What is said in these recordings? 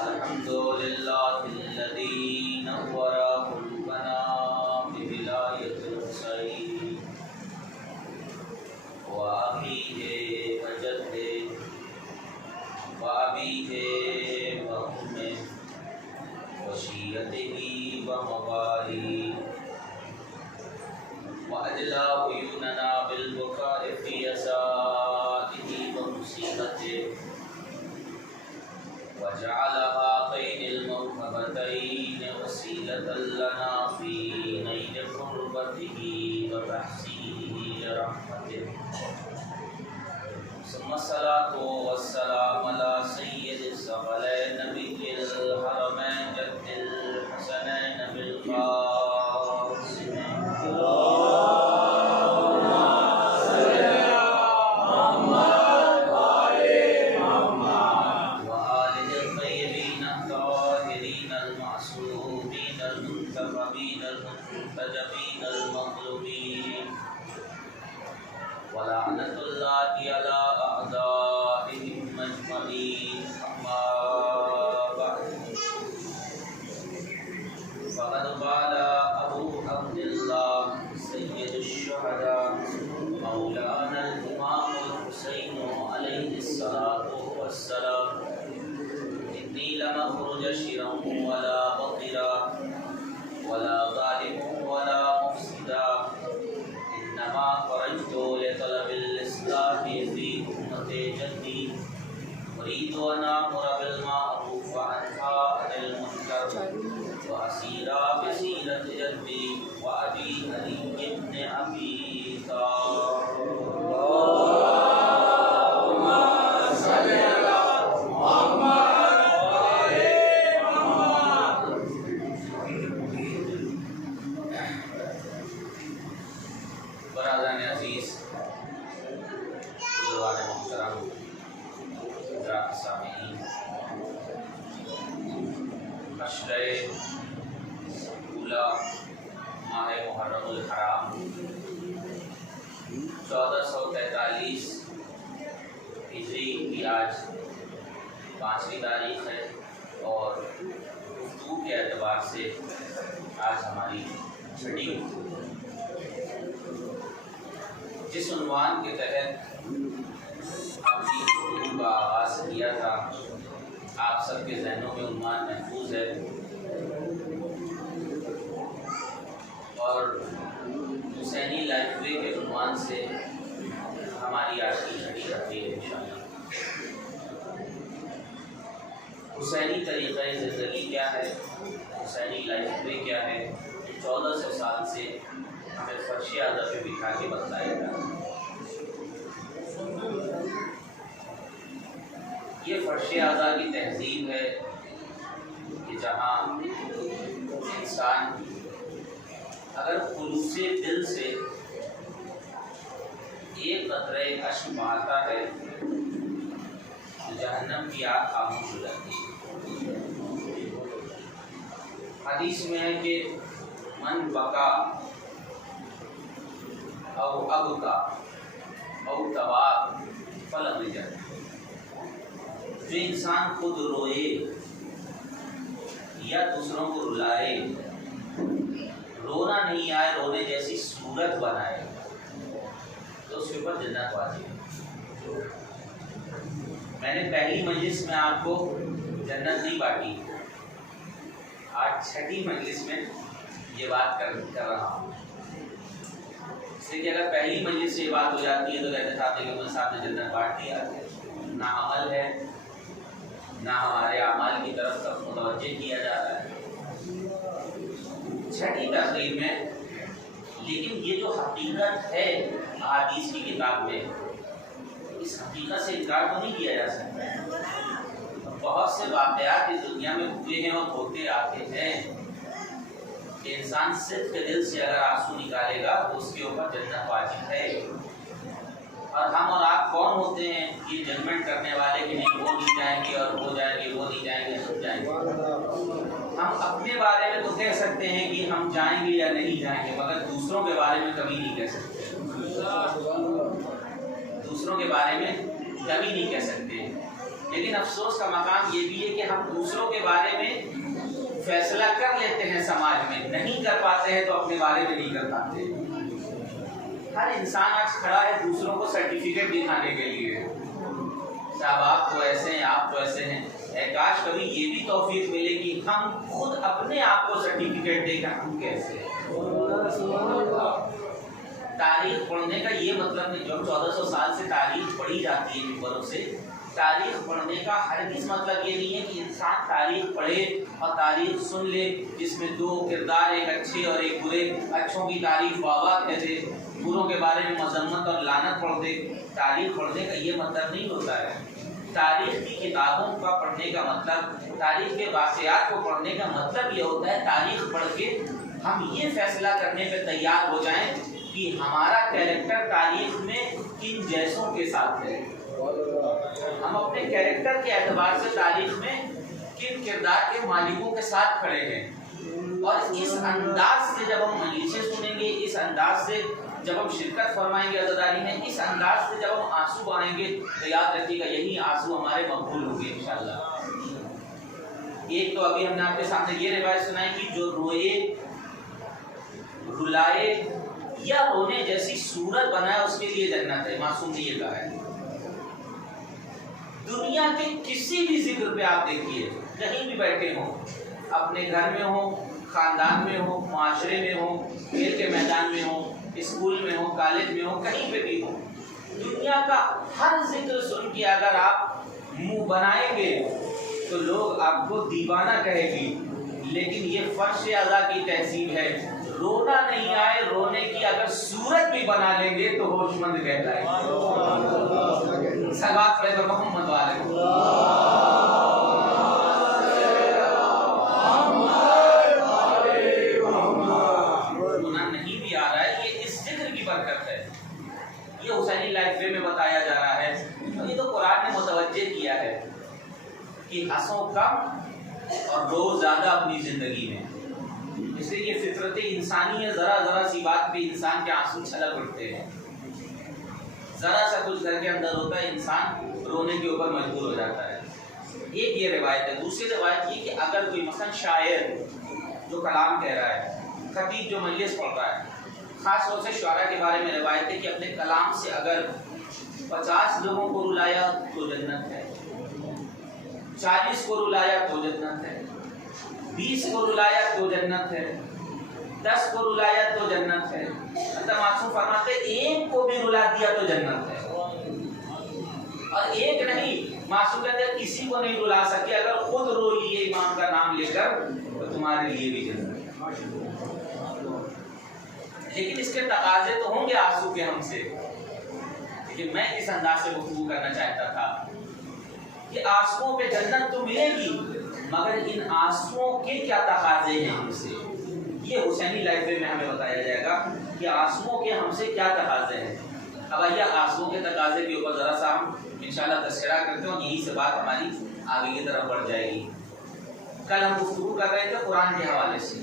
الحمد لله الذي نور قلوبنا بولاية الحسين وأخيه وجده وأبيه وأمه وشيعته ومواليه وأجلى عيوننا بالبكاء في يسائه ومصيبته وجعل هاتين الموهبتين وسيلة لنا في نيل قربته وتحسينه لرحمته ثم الصلاة والسلام على سيد الثقلين نبي الحرمين جد الحسنين بالقاسم المنتجبين المظلومين ولعنة الله على أعدائهم أجمعين أما بعد فقد قال أبو عبد الله سيد الشهداء مولانا الإمام الحسين عليه الصلاة والسلام إني لم أخرج شرا ولا بطرا ولا ظالم ولا مفسدا انما خرجت لطلب الاصلاح في امه جدي اريد ان امر بالمعروف وانهى عن المنكر واسير بسيره جدي وابي علي بن ابي طالب اللهم صل على محمد برادران عزیز، بزرگان محترم، حضرات سامعین، عشرہ اولا ماہ محرم الحرام 1443 ہجری کی آج 5ویں تاریخ ہے اور گفتگو کے اعتبار سے آج ہماری 6ٹھی گفتگو ہے۔ جس عنوان کے تحت اپنی گفتگو کا آغاز کیا تھا آپ سب کے ذہنوں میں عنوان محفوظ ہے اور حسینی لائف وے کے عنوان سے ہماری آج کی چھٹی رہتی ہے انشاءاللہ۔ حسینی طریقہ زندگی کیا ہے، حسینی لائف وے کیا ہے، 1400 سال سے ہمیں فرش اعضا پہ بٹھا کے بتلایا گیا۔ یہ فرش اعضا کی تہذیب ہے کہ جہاں انسان اگر خلوص دل سے ایک قطرہ اشک بہاتا ہے تو جہنم کی آگ خاموش ہو جاتی ہے۔ حدیث میں ہے کہ من بقا او ابکا او تباک فلم جن، جو انسان خود روئے یا دوسروں کو رلائے، رونا نہیں آئے، رونے جیسی صورت بنائے تو اس کے اوپر جنت واجب ہے۔ میں نے پہلی مجلس میں آپ کو جنت نہیں بانٹی، آج 6ٹھی مجلس میں یہ بات کر رہا ہوں۔ اس لیے کہ اگر پہلی مجلس سے یہ بات ہو جاتی ہے تو کہتے صاحب کہ صاحب نے جنت بانٹ دیا، نہ عمل ہے نہ ہمارے اعمال کی طرف متوجہ کیا جا رہا ہے۔ 6ٹھی تقریر میں لیکن یہ جو حقیقت ہے احادیث کی کتاب میں، اس حقیقت سے انکار تو نہیں کیا جا سکتا۔ بہت سے واقعات اس دنیا میں ہوئے ہیں اور ہوتے آتے ہیں کہ انسان صدق کے دل سے اگر آنسو نکالے گا تو اس کے اوپر جنت واجب ہے۔ اور ہم اور آپ کون ہوتے ہیں یہ ججمنٹ کرنے والے کہ نہیں وہ نہیں جائیں گے اور وہ جائیں گے، وہ نہیں جائیں گے، سب جائیں گے۔ ہم اپنے بارے میں تو کہہ سکتے ہیں کہ ہم جائیں گے یا نہیں جائیں گے، مگر دوسروں کے بارے میں کبھی نہیں کہہ سکتے۔ دوسروں کے بارے میں کبھی نہیں کہہ سکتے لیکن افسوس کا مقام یہ بھی ہے کہ ہم دوسروں کے بارے میں فیصلہ کر لیتے ہیں سماج میں، نہیں کر پاتے ہیں تو اپنے بارے میں نہیں کر پاتے۔ ہر انسان آج کھڑا ہے دوسروں کو سرٹیفکیٹ دکھانے کے لیے، صاحب آپ تو ایسے ہیں، آپ تو ایسے ہیں۔ اے کاش کبھی یہ بھی توفیق ملے کہ ہم خود اپنے آپ کو سرٹیفکیٹ دے کر ہم کیسے ہیں۔ تاریخ پڑھنے کا یہ مطلب نہیں، جو 1400 سال سے تاریخ پڑھی جاتی ہے ممبروں سے، تاریخ پڑھنے کا ہرگز مطلب یہ نہیں ہے کہ انسان تاریخ پڑھے اور تاریخ سن لے جس میں دو کردار، ایک اچھے اور ایک برے، اچھوں کی تعریف واہ واہ کہہ دے، بروں کے بارے میں مذمت اور لعنت پڑھ دے۔ تاریخ پڑھنے کا یہ مطلب نہیں ہوتا ہے۔ تاریخ کی کتابوں کا پڑھنے کا مطلب، تاریخ کے واقعات کو پڑھنے کا مطلب یہ ہوتا ہے تاریخ پڑھ کے ہم یہ فیصلہ کرنے پہ تیار ہو جائیں کہ ہمارا کیریکٹر تاریخ میں کن جیسوں کے ساتھ ہے، ہم اپنے کیریکٹر کے اعتبار سے تاریخ میں کن کردار کے مالکوں کے ساتھ کھڑے ہیں۔ اور اس انداز سے جب ہم مجلسیں سنیں گے، اس انداز سے جب ہم شرکت فرمائیں گے عزاداری میں، اس انداز سے جب ہم آنسو بہائیں گے تو یاد رکھیے گا یہی آنسو ہمارے مقبول ہوں گے انشاءاللہ۔ ایک تو ابھی ہم نے آپ کے سامنے یہ روایت سنائی کہ جو روئے، رلائے یا رونے جیسی صورت بنائے اس کے لیے جنت ہے، معصوم نے یہ کہا ہے۔ دنیا کے کسی بھی ذکر پہ آپ دیکھیے، کہیں بھی بیٹھے ہوں، اپنے گھر میں ہوں، خاندان میں ہوں، معاشرے میں ہوں، کھیل کے میدان میں ہوں، اسکول میں ہوں، کالج میں ہوں، کہیں پہ بھی ہوں، دنیا کا ہر ذکر سن کے اگر آپ منہ بنائیں گے تو لوگ آپ کو دیوانہ کہے گی، لیکن یہ فرش ادا کی تہذیب ہے، رونا نہیں آئے، رونے کی اگر صورت بھی بنا لیں گے تو ہوش مند کہلائیں گے۔ صلوات پڑھیں محمد والے۔ رونا نہیں بھی آ رہا ہے، یہ اس ذکر کی برکت ہے، یہ حسینی لائف وے میں بتایا جا رہا ہے۔ یہ تو قرآن نے متوجہ کیا ہے کہ ہنسو کم اور رو زیادہ اپنی زندگی میں، اس لیے یہ فطرت انسانی ہے، ذرا ذرا سی بات پہ انسان کے آنسو چھلک اٹھتے ہیں، ذرا سا کچھ گھر کے اندر ہوتا ہے انسان رونے کے اوپر مجبور ہو جاتا ہے۔ ایک یہ روایت ہے۔ دوسری روایت یہ کہ اگر کوئی مثلا شاعر جو کلام کہہ رہا ہے، خطیب جو مجلس پڑھ رہا ہے، خاص طور سے شعراء کے بارے میں روایت ہے کہ اپنے کلام سے اگر 50 لوگوں کو رلایا تو جنت ہے، 40 کو رلایا تو جنت ہے، 20 کو رلایا تو جنت ہے، 10 کو رلایا تو جنت ہے، حضرت معصوم فرماتے ایک کو بھی رلا دیا تو جنت ہے۔ اور ایک نہیں، معصوم کہتے ہیں کسی کو نہیں رلا سکے، اگر خود رو لیے امام کا نام لے کر تو تمہارے لیے بھی جنت ہے۔ لیکن اس کے تقاضے تو ہوں گے آنسو کے ہم سے، لیکن میں اس انداز سے گفتگو کرنا چاہتا تھا کہ آنسوؤں پہ جنت تو ملے گی، مگر ان آنسوؤں کے کیا تقاضے ہیں ہم سے، یہ حسینی لائف میں ہمیں بتایا جائے گا کہ آنسوؤں کے ہم سے کیا تقاضے ہیں۔ اب آئیے آنسوؤں کے تقاضے کے اوپر ذرا سا ہم انشاءاللہ تذکرہ کرتے ہیں اور یہیں سے بات ہماری آگے کی طرف بڑھ جائے گی۔ کل ہم گفتگو کر رہے تھے قرآن کے حوالے سے،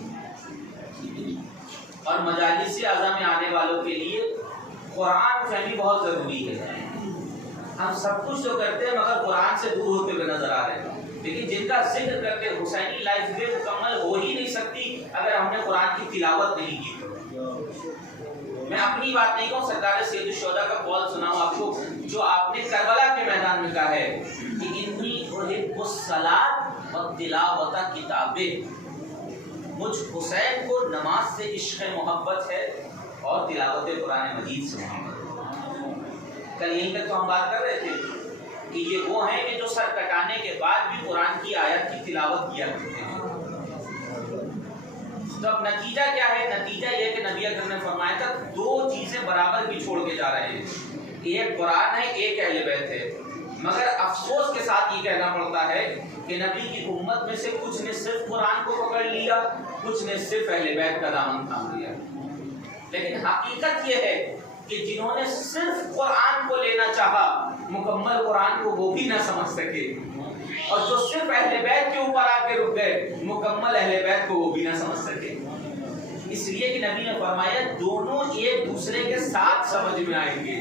اور مجالس اعظم میں آنے والوں کے لیے قرآن فہمی بہت ضروری ہے۔ ہم سب کچھ تو کرتے ہیں مگر قرآن سے دور ہوتے ہوئے نظر آ رہے ہیں، لیکن جن کا ذکر کرتے حسینی لائف میں مکمل ہو ہی نہیں سکتی اگر ہم نے قرآن کی تلاوت نہیں کی۔ میں اپنی بات نہیں کہوں، سرکار سید الشہداء کا قول سناؤں آپ کو جو آپ نے کربلا کے میدان میں کہا ہے کہ انی احب الصلاۃ والتلاوۃ کتابہ، مجھ حسین کو نماز سے عشق محبت ہے اور تلاوت قرآن مجید سے محبت ہے۔ کل یہیں تک تو ہم بات کر رہے تھے کہ یہ وہ ہیں کہ جو سر کٹانے کے بعد بھی قرآن کی آیت کی تلاوت کیا کرتے ہیں۔ تو اب نتیجہ کیا ہے؟ نتیجہ یہ کہ نبی اکرم نے فرمایا تھا دو چیزیں برابر بھی چھوڑ کے جا رہے ہیں، ایک قرآن ہے، ایک اہل بیت ہے، مگر افسوس کے ساتھ یہ کہنا پڑتا ہے کہ نبی کی امت میں سے کچھ نے صرف قرآن کو پکڑ لیا، کچھ نے صرف اہل بیت کا دامن تھام لیا۔ لیکن حقیقت یہ ہے کہ جنہوں نے صرف قرآن کو لینا چاہا مکمل قرآن کو وہ بھی نہ سمجھ سکے، اور جو صرف اہل بیت کے اوپر آ کے رک گئے مکمل اہل بیت کو وہ بھی نہ سمجھ سکے۔ اس لیے کہ نبی نے فرمایا دونوں ایک دوسرے کے ساتھ سمجھ میں آئیں گے،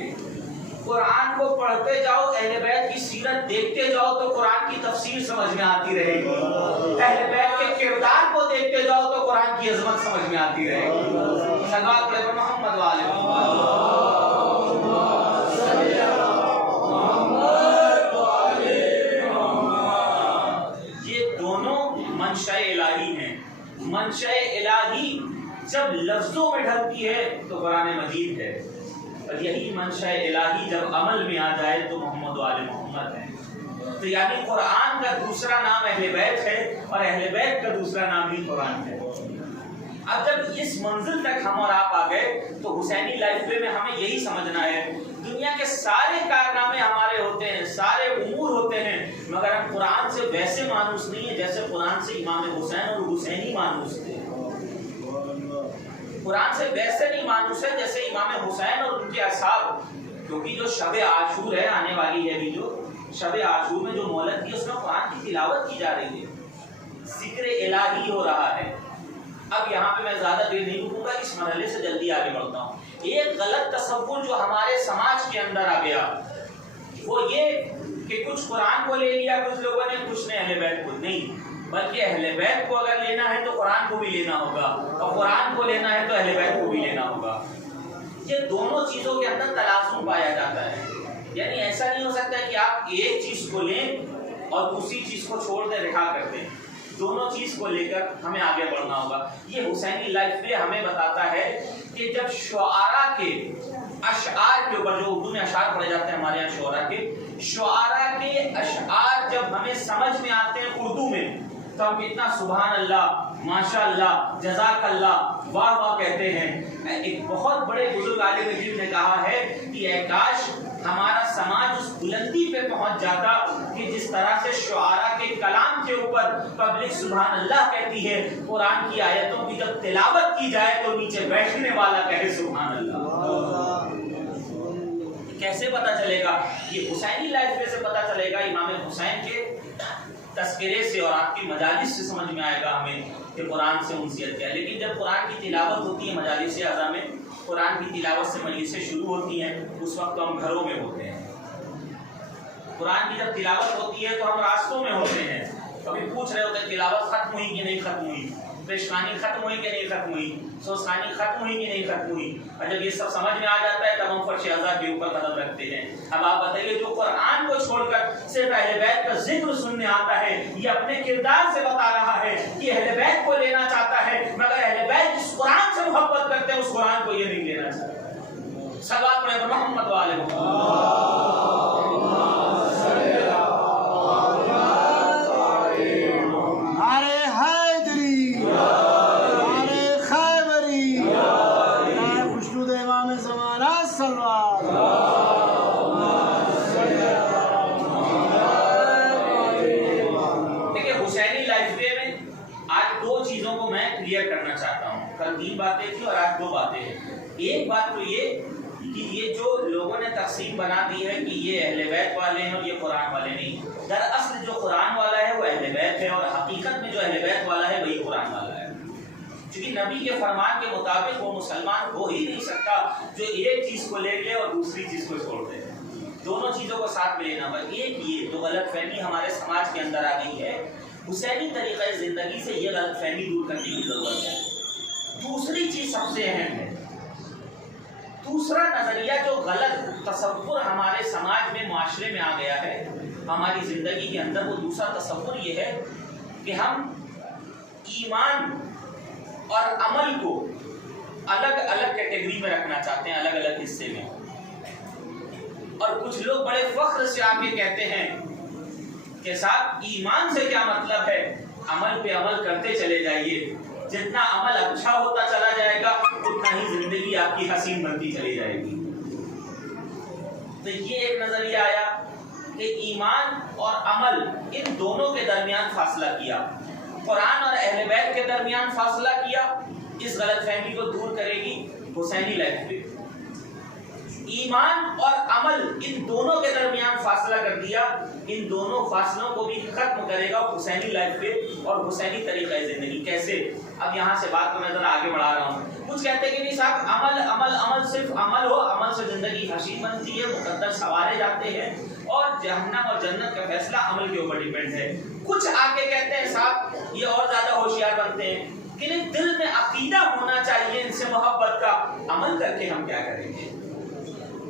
قرآن کو پڑھتے جاؤ، اہل بیت کی سیرت دیکھتے جاؤ تو قرآن کی تفسیر سمجھ میں آتی رہے گی، اہل بیت کے کردار کو دیکھتے جاؤ تو قرآن کی عظمت سمجھ میں آتی رہے گی۔ صلوات پڑھیں محمد والے یہ دونوں منشأ الہی ہیں۔ منشأ الہی جب لفظوں میں ڈھلتی ہے تو قرآن مجید ہے، اور یہی منشأ الہی جب عمل میں آ جائے تو محمد و آل محمد ہے۔ تو یعنی قرآن کا دوسرا نام اہل بیت ہے اور اہل بیت کا دوسرا نام ہی قرآن ہے۔ اب جب اس منزل تک ہم اور آپ آ گئے تو حسینی لائف وے میں ہمیں یہی سمجھنا ہے، دنیا کے سارے کارنامے ہمارے ہوتے ہیں، سارے امور ہوتے ہیں، مگر ہم قرآن سے ویسے مانوس نہیں ہیں جیسے قرآن سے امام حسین اور حسینی مانوس تھے۔ قرآن سے ویسے نہیں مانوس ہے جیسے امام حسین اور ان کے اصحاب، کیونکہ جو شب عاشور ہے، آنے والی ہے بھی جو شب عاشور میں جو مولد کی اس میں قرآن کی تلاوت کی جا رہی ہے، ذکر الہی ہو رہا ہے۔ اب یہاں پہ میں زیادہ دیر نہیں رکوں گا، اس مرحلے سے جلدی آگے بڑھتا ہوں۔ ایک غلط تصور جو ہمارے سماج کے اندر آ گیا وہ یہ کہ کچھ قرآن کو لے لیا کچھ لوگوں نے، کچھ نے اہل بیت کو نہیں، بلکہ اہل بیت کو اگر لینا ہے تو قرآن کو بھی لینا ہوگا، اور قرآن کو لینا ہے تو اہل بیت کو بھی لینا ہوگا۔ یہ دونوں چیزوں کے اندر تلازم پایا جاتا ہے، یعنی ایسا نہیں ہو سکتا کہ آپ ایک چیز کو لیں اور دوسری چیز کو چھوڑ دیں، رہا کر دیں۔ دونوں چیز کو لے کر ہمیں آگے بڑھنا ہوگا۔ یہ حسینی لائف پہ ہمیں بتاتا ہے کہ جب شعراء کے اشعار کے اوپر، جو اردو میں اشعار پڑھے جاتے ہیں ہمارے یہاں شعراء کے اشعار جب ہمیں سمجھ میں آتے ہیں اردو میں تو ہم کتنا سبحان اللہ، ماشاء اللہ، جزاک اللہ، واہ واہ کہتے ہیں۔ ایک بہت بڑے بزرگ عالم دین نے کہا ہے کہ اے کاش ہمارا سماج اس بلندی پہ پہنچ جاتا کہ جس طرح سے شعراء کے کلام کے اوپر پبلک سبحان اللہ کہتی ہے، قرآن کی آیتوں کی جب تلاوت کی جائے تو نیچے بیٹھنے والا کہے سبحان اللہ۔ کیسے پتا چلے گا؟ یہ حسینی لائف میں سے پتا چلے گا، امام حسین کے تذکرے سے اور آپ کی مجالس سے سمجھ میں آئے گا ہمیں کہ قرآن سے انسیت کیا ہے۔ لیکن جب قرآن کی تلاوت ہوتی ہے مجالس اعضاء میں، قرآن کی تلاوت سے مجلسیں شروع ہوتی ہیں، اس وقت تو ہم گھروں میں ہوتے ہیں۔ قرآن کی جب تلاوت ہوتی ہے تو ہم راستوں میں ہوتے ہیں، کبھی پوچھ رہے ہوتے ہیں تلاوت ختم ہوئی کہ نہیں ختم ہوئی، پیشخانی ختم ہوئی کہ نہیں ختم ہوئی، سوسخانی ختم ہوئی کہ نہیں ختم ہوئی۔ اور جب یہ سب سمجھ میں آ جاتا ہے تب ہم فرش اعضاء کے اوپر قدم رکھتے ہیں۔ اب آپ بتائیے جو قرآن کو چھوڑ کر صرف اہل بیت کا ذکر سننے آتا ہے، یہ اپنے کردار سے بتا رہا ہے کہ اہل بیت کو لینا چاہتا ہے، مگر اہل بیت جس قرآن سے محبت کرتے ہیں اس قرآن کو یہ نہیں لینا چاہتا۔ صلوات پڑھیں محمد والے کرنا چاہتا ہوں۔ کل 3 باتیں تھی اور آج 2 باتیں ہیں۔ ایک بات تو یہ کہ یہ جو لوگوں نے تقسیم بنا دی ہے کہ یہ اہل بیت والے ہیں اور یہ قرآن والے نہیں، دراصل جو قرآن والا ہے وہ اہل بیت ہے، اور حقیقت میں جو اہل بیت والا ہے وہی قرآن والا ہے، کیونکہ نبی کے فرمان کے مطابق وہ مسلمان ہو ہی نہیں سکتا جو ایک چیز کو لے لے اور دوسری چیز کو چھوڑ دے۔ دونوں چیزوں کو ساتھ میں لینا ہوگا۔ ایک یہ تو غلط فہمی ہمارے سماج کے اندر آ گئی ہے، حسینی طریقہ زندگی سے یہ غلط فہمی دور کرنے کی ضرورت ہے۔ دوسری چیز سب سے اہم ہے، دوسرا نظریہ جو غلط تصور ہمارے سماج میں، معاشرے میں آ گیا ہے، ہماری زندگی کے اندر، وہ دوسرا تصور یہ ہے کہ ہم ایمان اور عمل کو الگ الگ کیٹیگری میں رکھنا چاہتے ہیں، الگ الگ حصے میں، اور کچھ لوگ بڑے فخر سے آ کے کہتے ہیں کہ صاحب ایمان سے کیا مطلب ہے، عمل پہ عمل کرتے چلے جائیے، جتنا عمل اچھا ہوتا چلا جائے گا اتنا ہی زندگی آپ کی حسین بنتی چلی جائے گی۔ تو یہ ایک نظریہ آیا کہ ایمان اور عمل ان دونوں کے درمیان فاصلہ کیا، قرآن اور اہل بیت کے درمیان فاصلہ کیا۔ اس غلط فہمی کو دور کرے گی حسینی لائف پہ۔ ایمان اور عمل ان دونوں کے درمیان فاصلہ کر دیا، ان دونوں فاصلوں کو بھی ختم کرے گا حسینی لائف پہ اور حسینی طریقہ زندگی۔ کیسے؟ اب یہاں سے بات کو میں ذرا آگے بڑھا رہا ہوں۔ کچھ کہتے ہیں کہ نہیں صاحب عمل عمل عمل صرف عمل ہو، عمل سے زندگی حسین بنتی ہے، مقدر سنوارے جاتے ہیں اور جہنم اور جنت کا فیصلہ عمل کے اوپر ڈیپینڈ ہے۔ کچھ آ کے کہتے ہیں صاحب یہ اور زیادہ ہوشیار بنتے ہیں کہ نہیں، دل میں عقیدہ ہونا چاہیے ان سے محبت کا، عمل کر کے ہم کیا کریں گے؟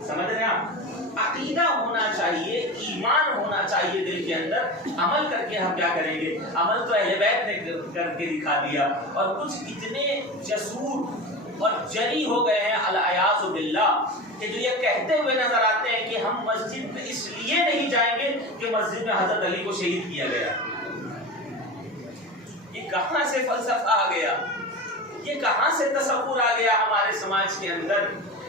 سمجھ رہے ہیں آپ؟ عقیدہ ہونا چاہیے، ایمان ہونا چاہیے دل کے اندر، عمل کر کے ہم کیا کریں گے؟ عمل تو اہل بیت نے کر کے دکھا دیا، اور کچھ اتنے جسور اور جری ہو گئے ہیں العیاذ باللہ کہ جو یہ کہتے ہوئے نظر آتے ہیں کہ ہم مسجد میں اس لیے نہیں جائیں گے کہ مسجد میں حضرت علی کو شہید کیا گیا۔ یہ کہاں سے فلسفہ آ گیا؟ یہ کہاں سے تصور آ گیا ہمارے سماج کے اندر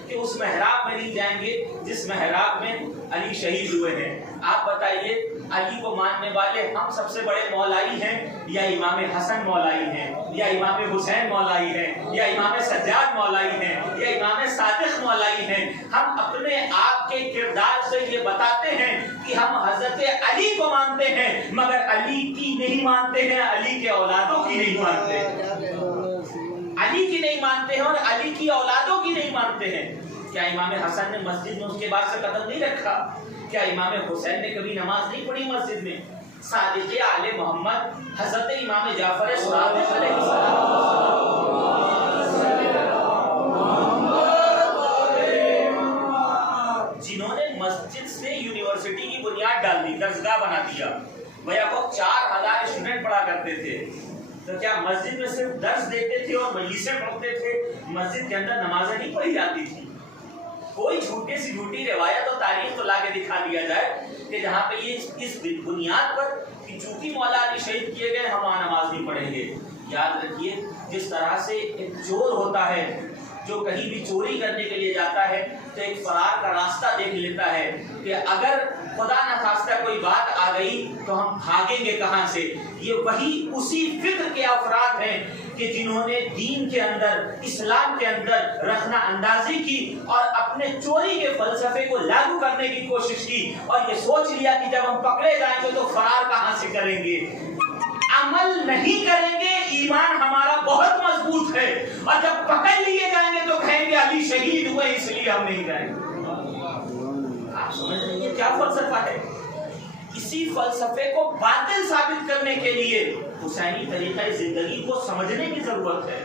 کہ اس محراب میں نہیں جائیں گے جس محراب میں علی شہید ہوئے ہیں؟ آپ بتائیے، علی کو ماننے والے ہم سب سے بڑے مولائی ہیں یا امام حسن مولائی ہیں یا امام حسین مولائی ہیں یا امام سجاد مولائی ہیں یا امام صادق مولائی ہیں؟ ہم اپنے آپ کے کردار سے یہ بتاتے ہیں کہ ہم حضرت علی کو مانتے ہیں، مگر علی کی نہیں مانتے ہیں، علی کے اولادوں کی نہیں مانتے ہیں، علی کی نہیں مانتے ہیں اور علی کی اولادوں کی نہیں مانتے ہیں۔ کیا امام حسن نے مسجد میں اس کے بعد سے قدم نہیں رکھا؟ کیا امام حسین نے کبھی نماز نہیں پڑھی مسجد میں؟ صادق آل محمد حضرت امام جعفر صادق علیہ السلام جنہوں نے مسجد سے یونیورسٹی کی بنیاد ڈال دی، درسگاہ بنا دیا، بھیا وہ 4000 اسٹوڈنٹ پڑھا کرتے تھے، تو کیا مسجد میں صرف درس دیتے تھے اور مجلسیں پڑھتے تھے؟ مسجد کے اندر نمازیں نہیں پڑھی جاتی تھی؟ کوئی جھوٹی سی جھوٹی روایت اور تاریخ تو لا کے دکھا دیا جائے کہ جہاں پہ یہ اس بنیاد پر کہ چونکہ مولا علی شہید کیے گئے ہم وہاں نماز نہیں پڑھیں گے۔ یاد رکھیے، جس طرح سے ایک چور ہوتا ہے جو کہیں بھی چوری کرنے کے لیے جاتا ہے تو ایک فرار کا راستہ دیکھ لیتا ہے کہ اگر خدا نخواستہ کوئی بات آ گئی تو ہم بھاگیں گے کہاں سے، یہ وہی اسی فکر کے افراد ہیں کہ جنہوں نے دین کے اندر، اسلام کے اندر رخنہ اندازی کی اور اپنے چوری کے فلسفے کو لاگو کرنے کی کوشش کی اور یہ سوچ لیا کہ جب ہم پکڑے جائیں گے تو فرار کہاں سے کریں گے۔ عمل نہیں کریں گے، ایمان ہمارا بہت مضبوط ہے، اور جب پکڑ لیے جائیں گے تو کہیں گے علی شہید ہوئے اس لیے ہم نہیں جائیں گے۔ آپ سمجھ رہے ہیں کیا فلسفہ ہے؟ اسی فلسفے کو باطل ثابت کرنے کے لیے حسینی طریقہ زندگی کو سمجھنے کی ضرورت ہے۔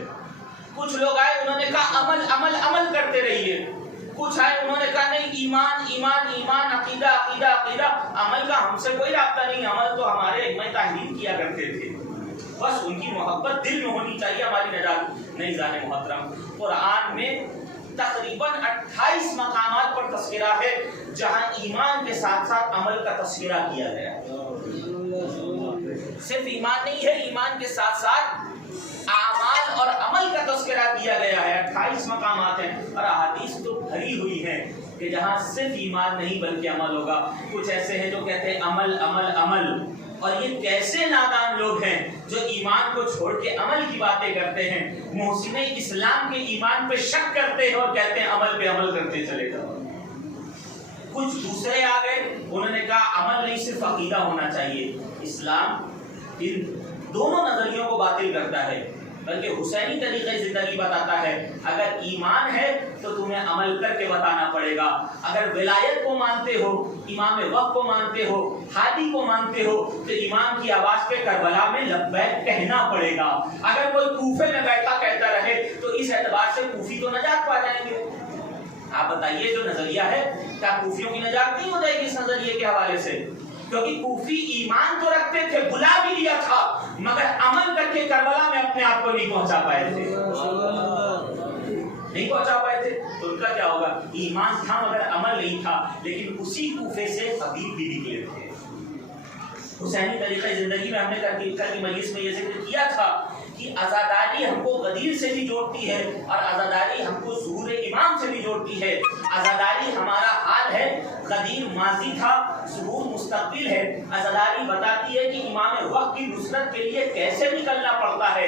کچھ لوگ آئے، انہوں نے کہا عمل عمل عمل کرتے رہیے، کچھ آئے انہوں نے کہا نہیں، ایمان ایمان ایمان، عقیدہ عقیدہ عقیدہ، عمل کا ہم سے کوئی رابطہ نہیں، عمل تو ہمارے ائمہ تحریر کیا کرتے تھے، بس ان کی محبت دل میں ہونی چاہیے، ہماری نجات نہیں۔ جانے محترم، قرآن میں تقریباً 28 مقامات پر تذکرہ ہے جہاں ایمان کے ساتھ ساتھ عمل کا تذکرہ کیا گیا ہے۔ صرف ایمان نہیں ہے، ایمان کے ساتھ ساتھ اعمال اور عمل کا تذکرہ کیا گیا ہے، 28 مقامات ہیں، اور احادیث تو بھری ہوئی ہیں کہ جہاں صرف ایمان نہیں بلکہ عمل ہوگا۔ کچھ ایسے ہیں جو کہتے ہیں عمل عمل عمل، اور یہ کیسے نادان لوگ ہیں جو ایمان کو چھوڑ کے عمل کی باتیں کرتے ہیں، محسن اسلام کے ایمان پہ شک کرتے ہیں اور کہتے ہیں عمل پہ عمل کرتے چلے جاؤ۔ کچھ دوسرے آ گئے، انہوں نے کہا عمل نہیں صرف عقیدہ ہونا چاہیے۔ اسلام ان دونوں نظریوں کو باطل کرتا ہے، بلکہ حسینی طریقے زندگی بتاتا ہے۔ اگر ایمان ہے تو تمہیں عمل کر کے بتانا پڑے گا۔ اگر ولایت کو مانتے ہو، امام وقت کو مانتے ہو، ہادی کو مانتے ہو، تو امام کی آواز پہ کربلا میں لبیک کہنا پڑے گا۔ اگر کوئی کوفے میں بیٹھا کہتا رہے تو اس اعتبار سے کوفی تو نجات پا جائیں گے۔ آپ بتائیے جو نظریہ ہے کیا کوفیوں کی نجات نہیں ہو جائے گی اس نظریے کے حوالے سے؟ کیونکہ کوفی ایمان تو رکھتے تھے، بلا بھی لیا تھا، مگر عمل کر کے کربلا میں اپنے آپ کو نہیں پہنچا پائے تھے، نہیں پہنچا پائے تھے، تو ان کا کیا ہوگا؟ ایمان تھا مگر عمل نہیں تھا۔ لیکن اسی کوفے سے حبیب بھی نکلے تھے۔ حسینی طریقہ زندگی میں ہم نے کل کی مجلس میں یہ ذکر کیا تھا کہ عزاداری ہم کو غدیر سے بھی جوڑتی ہے اور عزاداری ہم کو ظہور امام سے بھی جوڑتی ہے۔ عزاداری ہمارا حال ہے، غدیر ماضی تھا، ظہور مستقبل ہے۔ عزاداری بتاتی ہے کہ امام وقت کی نصرت کے لیے کیسے نکلنا پڑتا ہے۔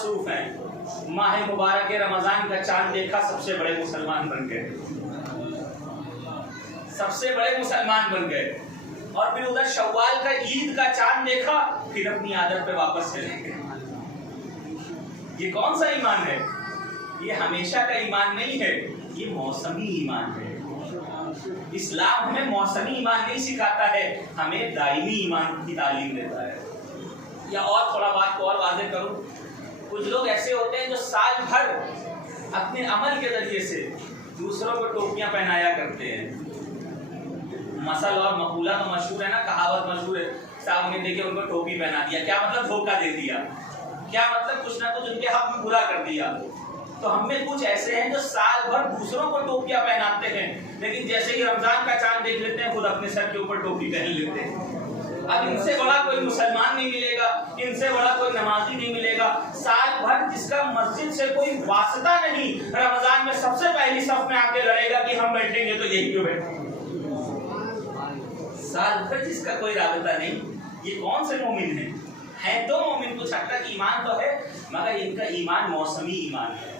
مصروف ہیں. ماہ مبارک رمضان کا چاند دیکھا، سب سے بڑے مسلمان بن گئے، سب سے بڑے مسلمان بن گئے. اور پھر ادھر شوال کا عید کا چاند دیکھا، پھر اپنی عادت پہ واپس چلے گئے. یہ کون سا ایمان ہے؟ یہ ہمیشہ کا ایمان نہیں ہے، یہ موسمی ایمان ہے. اسلام ہمیں موسمی ایمان نہیں سکھاتا ہے، ہمیں دائمی ایمان کی تعلیم دیتا ہے. یا اور تھوڑا بات کو اور واضح کروں، کچھ لوگ ایسے ہوتے ہیں جو سال بھر اپنے عمل کے ذریعے سے دوسروں کو ٹوپیاں پہنایا کرتے ہیں. مثل اور مقولہ تو مشہور ہے نا، کہاوت مشہور ہے، صاحب نے دیکھے ان کو ٹوپی پہنا دیا. کیا مطلب؟ دھوکہ دے دیا. کیا مطلب؟ کچھ نہ کچھ ان کے حق میں برا کر دیا. تو ہم میں کچھ ایسے ہیں جو سال بھر دوسروں کو ٹوپیاں پہناتے ہیں، لیکن جیسے ہی رمضان کا چاند دیکھ لیتے ہیں خود اپنے سر کے اوپر ٹوپی پہن لیتے ہیں. اب ان سے بڑا کوئی مسلمان نہیں ملے گا، ان سے بڑا کوئی نمازی نہیں ملے گا. سال بھر جس کا مسجد سے کوئی واسطہ نہیں، رمضان میں سب سے پہلی صف میں آ کے لڑے گا کہ ہم بیٹھیں گے تو یہی کیوں بیٹھیں گے. سال بھر جس کا کوئی رابطہ نہیں، یہ کون سے مومن ہیں تو مومن. کچھ حد تک ایمان تو ہے، مگر ان کا ایمان موسمی ایمان ہے.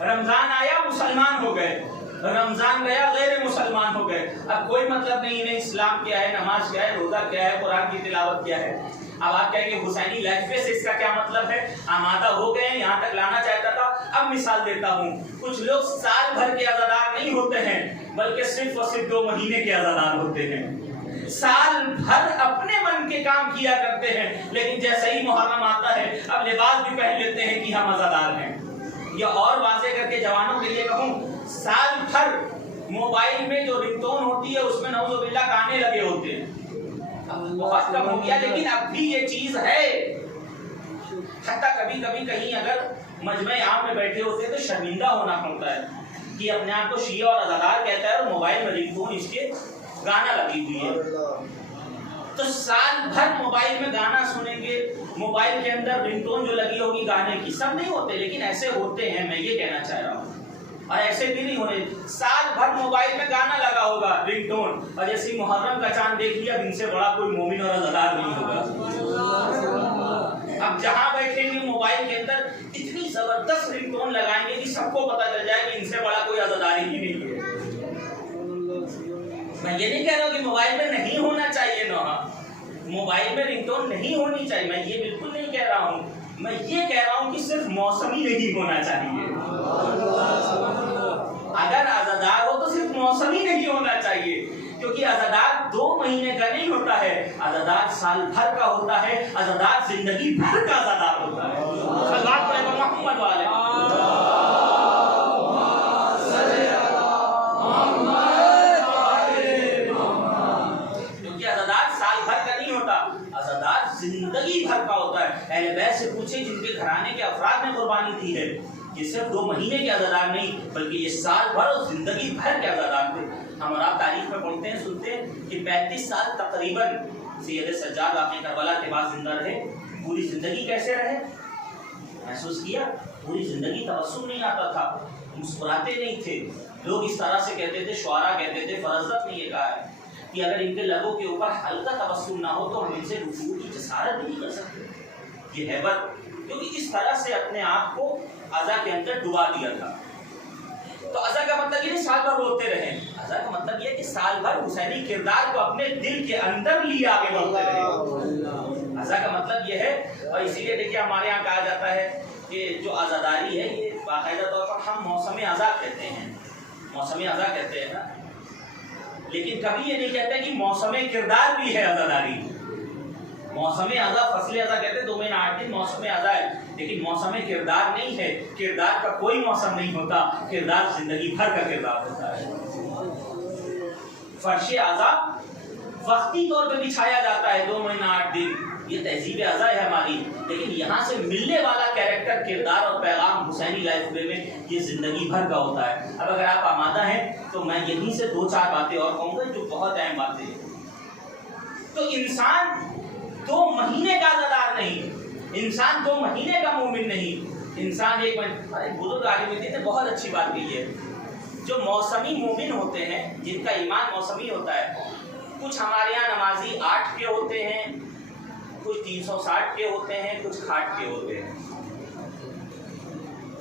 رمضان آیا مسلمان ہو گئے، رمضان گیا غیر مسلمان ہو گئے. اب کوئی مطلب نہیں انہیں اسلام کیا ہے، نماز کیا ہے، روزہ کیا ہے، قرآن کی تلاوت کیا ہے. اب آپ کہیں گے حسینی لائف سے اس کا کیا مطلب ہے؟ آمادہ ہو گئے، یہاں تک لانا چاہتا تھا. اب مثال دیتا ہوں، کچھ لوگ سال بھر کے عزادار نہیں ہوتے ہیں، بلکہ صرف اور صرف 2 مہینے کے عزادار ہوتے ہیں. سال بھر اپنے من کے کام کیا کرتے ہیں، لیکن جیسے ہی محرم آتا ہے اب لباس بھی پہن لیتے ہیں کہ ہم عزادار ہیں. یا اور واضح کر کے جوانوں کے لیے کہوں، سال بھر موبائل میں جو رنگ ٹون ہوتی ہے اس میں نعوذ باللہ گانے لگے ہوتے ہیں. بہت کم ہو گیا لیکن اب بھی یہ چیز ہے. حتیٰ کبھی کبھی کہیں اگر مجمع عام میں بیٹھے ہوتے ہیں تو شرمندہ ہونا پڑتا ہے کہ اپنے آپ کو شیعہ اور عزادار کہتا ہے اور موبائل میں رنگ ٹون اس کے گانا لگی ہوئی ہے. تو سال بھر موبائل میں گانا سنیں گے، موبائل کے اندر رنگ ٹون جو لگی ہوگی گانے کی. سب نہیں ہوتے لیکن ایسے ہوتے ہیں، میں یہ کہنا چاہ رہا ہوں. اور ایسے بھی نہیں ہونے، سال بھر موبائل میں گانا لگا ہوگا رنگ ٹون، اور جیسے ہی محرم کا چاند دیکھ لیا ان سے بڑا کوئی مومن اور عزادار نہیں ہوگا. اب جہاں بیٹھیں گے موبائل کے اندر اتنی زبردست رنگ ٹون لگائیں گے کہ سب کو پتا چل جائے کہ ان سے بڑا کوئی عزادار ہی نہیں ہے. میں یہ نہیں کہہ رہا ہوں کہ موبائل میں نہیں ہونا چاہیے، موبائل میں رنگ ٹون نہیں ہونی چاہیے، میں یہ بالکل نہیں کہہ رہا ہوں. میں یہ کہہ رہا ہوں کہ صرف موسمی نہیں ہونا چاہیے. اگر عزادار ہو تو صرف موسمی نہیں ہونا چاہیے، کیونکہ عزادار 2 مہینے کا نہیں ہوتا ہے، عزادار سال بھر کا ہوتا ہے، عزادار زندگی بھر کا عزادار ہوتا ہے. صلوات پڑھیں محمد والے. زندگی بھر کا ہوتا ہے. اہل بیت سے پوچھیں جن کے گھرانے کے افراد نے قربانی دی ہے، یہ صرف 2 مہینے کے عزادار نہیں بلکہ یہ سال بھر اور زندگی بھر کے عزادار تھے. ہم اور آپ تاریخ میں پڑھتے ہیں، سنتے ہیں کہ 35 سال تقریباً سید سجاد واقع کربلا کے بعد زندہ رہے. پوری زندگی کیسے رہے؟ محسوس کیا؟ پوری زندگی تبسم نہیں آتا تھا، مسکراتے نہیں تھے. لوگ اس طرح سے کہتے تھے، شعراء کہتے تھے، فرزدق نے یہ کہا ہے کہ اگر ان کے لبوں کے اوپر ہلکا تبسم نہ ہو تو ہم ان سے رکوع کی جسارت نہیں کر سکتے. یہ ہیبت، کیونکہ اس طرح سے اپنے آپ کو عزا کے اندر ڈبا دیا تھا. تو عزا کا مطلب یہ نہیں سال بھر روتے رہے، عزا کا مطلب یہ کہ سال بھر حسینی کردار کو اپنے دل کے اندر لیے آگے بڑھتے رہے. عزا کا مطلب یہ ہے. اور اسی لیے دیکھیے ہمارے یہاں کہا جاتا ہے کہ جو عزاداری ہے یہ باقاعدہ طور پر ہم موسم عزا کہتے ہیں، موسم عزا کہتے ہیں نا، لیکن کبھی یہ نہیں کہتے کہ موسم کردار بھی ہے عزاداری. موسم عزا فصل عزا کہتے ہیں 2 مہینے 8 دن موسم عزا ہے، لیکن موسم کردار نہیں ہے. کردار کا کوئی موسم نہیں ہوتا، کردار زندگی بھر کا کردار ہوتا ہے. فرش عزا وقتی طور پہ بچھایا جاتا ہے 2 مہینے 8 دن، یہ تہذیب عزا ہے ہماری، لیکن یہاں سے ملنے والا کیریکٹر، کردار اور پیغام حسینی لائف وے میں یہ زندگی بھر کا ہوتا ہے. اب اگر آپ آمادہ ہیں تو میں یہیں سے 2-4 باتیں اور کہوں گا جو بہت اہم باتیں ہیں. تو انسان 2 مہینے کا عزادار نہیں، انسان 2 مہینے کا مومن نہیں، انسان ایک بزرگ عالم دین نے بہت اچھی بات کہی ہے. جو موسمی مومن ہوتے ہیں، جن کا ایمان موسمی ہوتا ہے، کچھ ہمارے یہاں نمازی 8 کے ہوتے ہیں، کچھ 360 کے ہوتے ہیں، کچھ 60 کے ہوتے ہیں.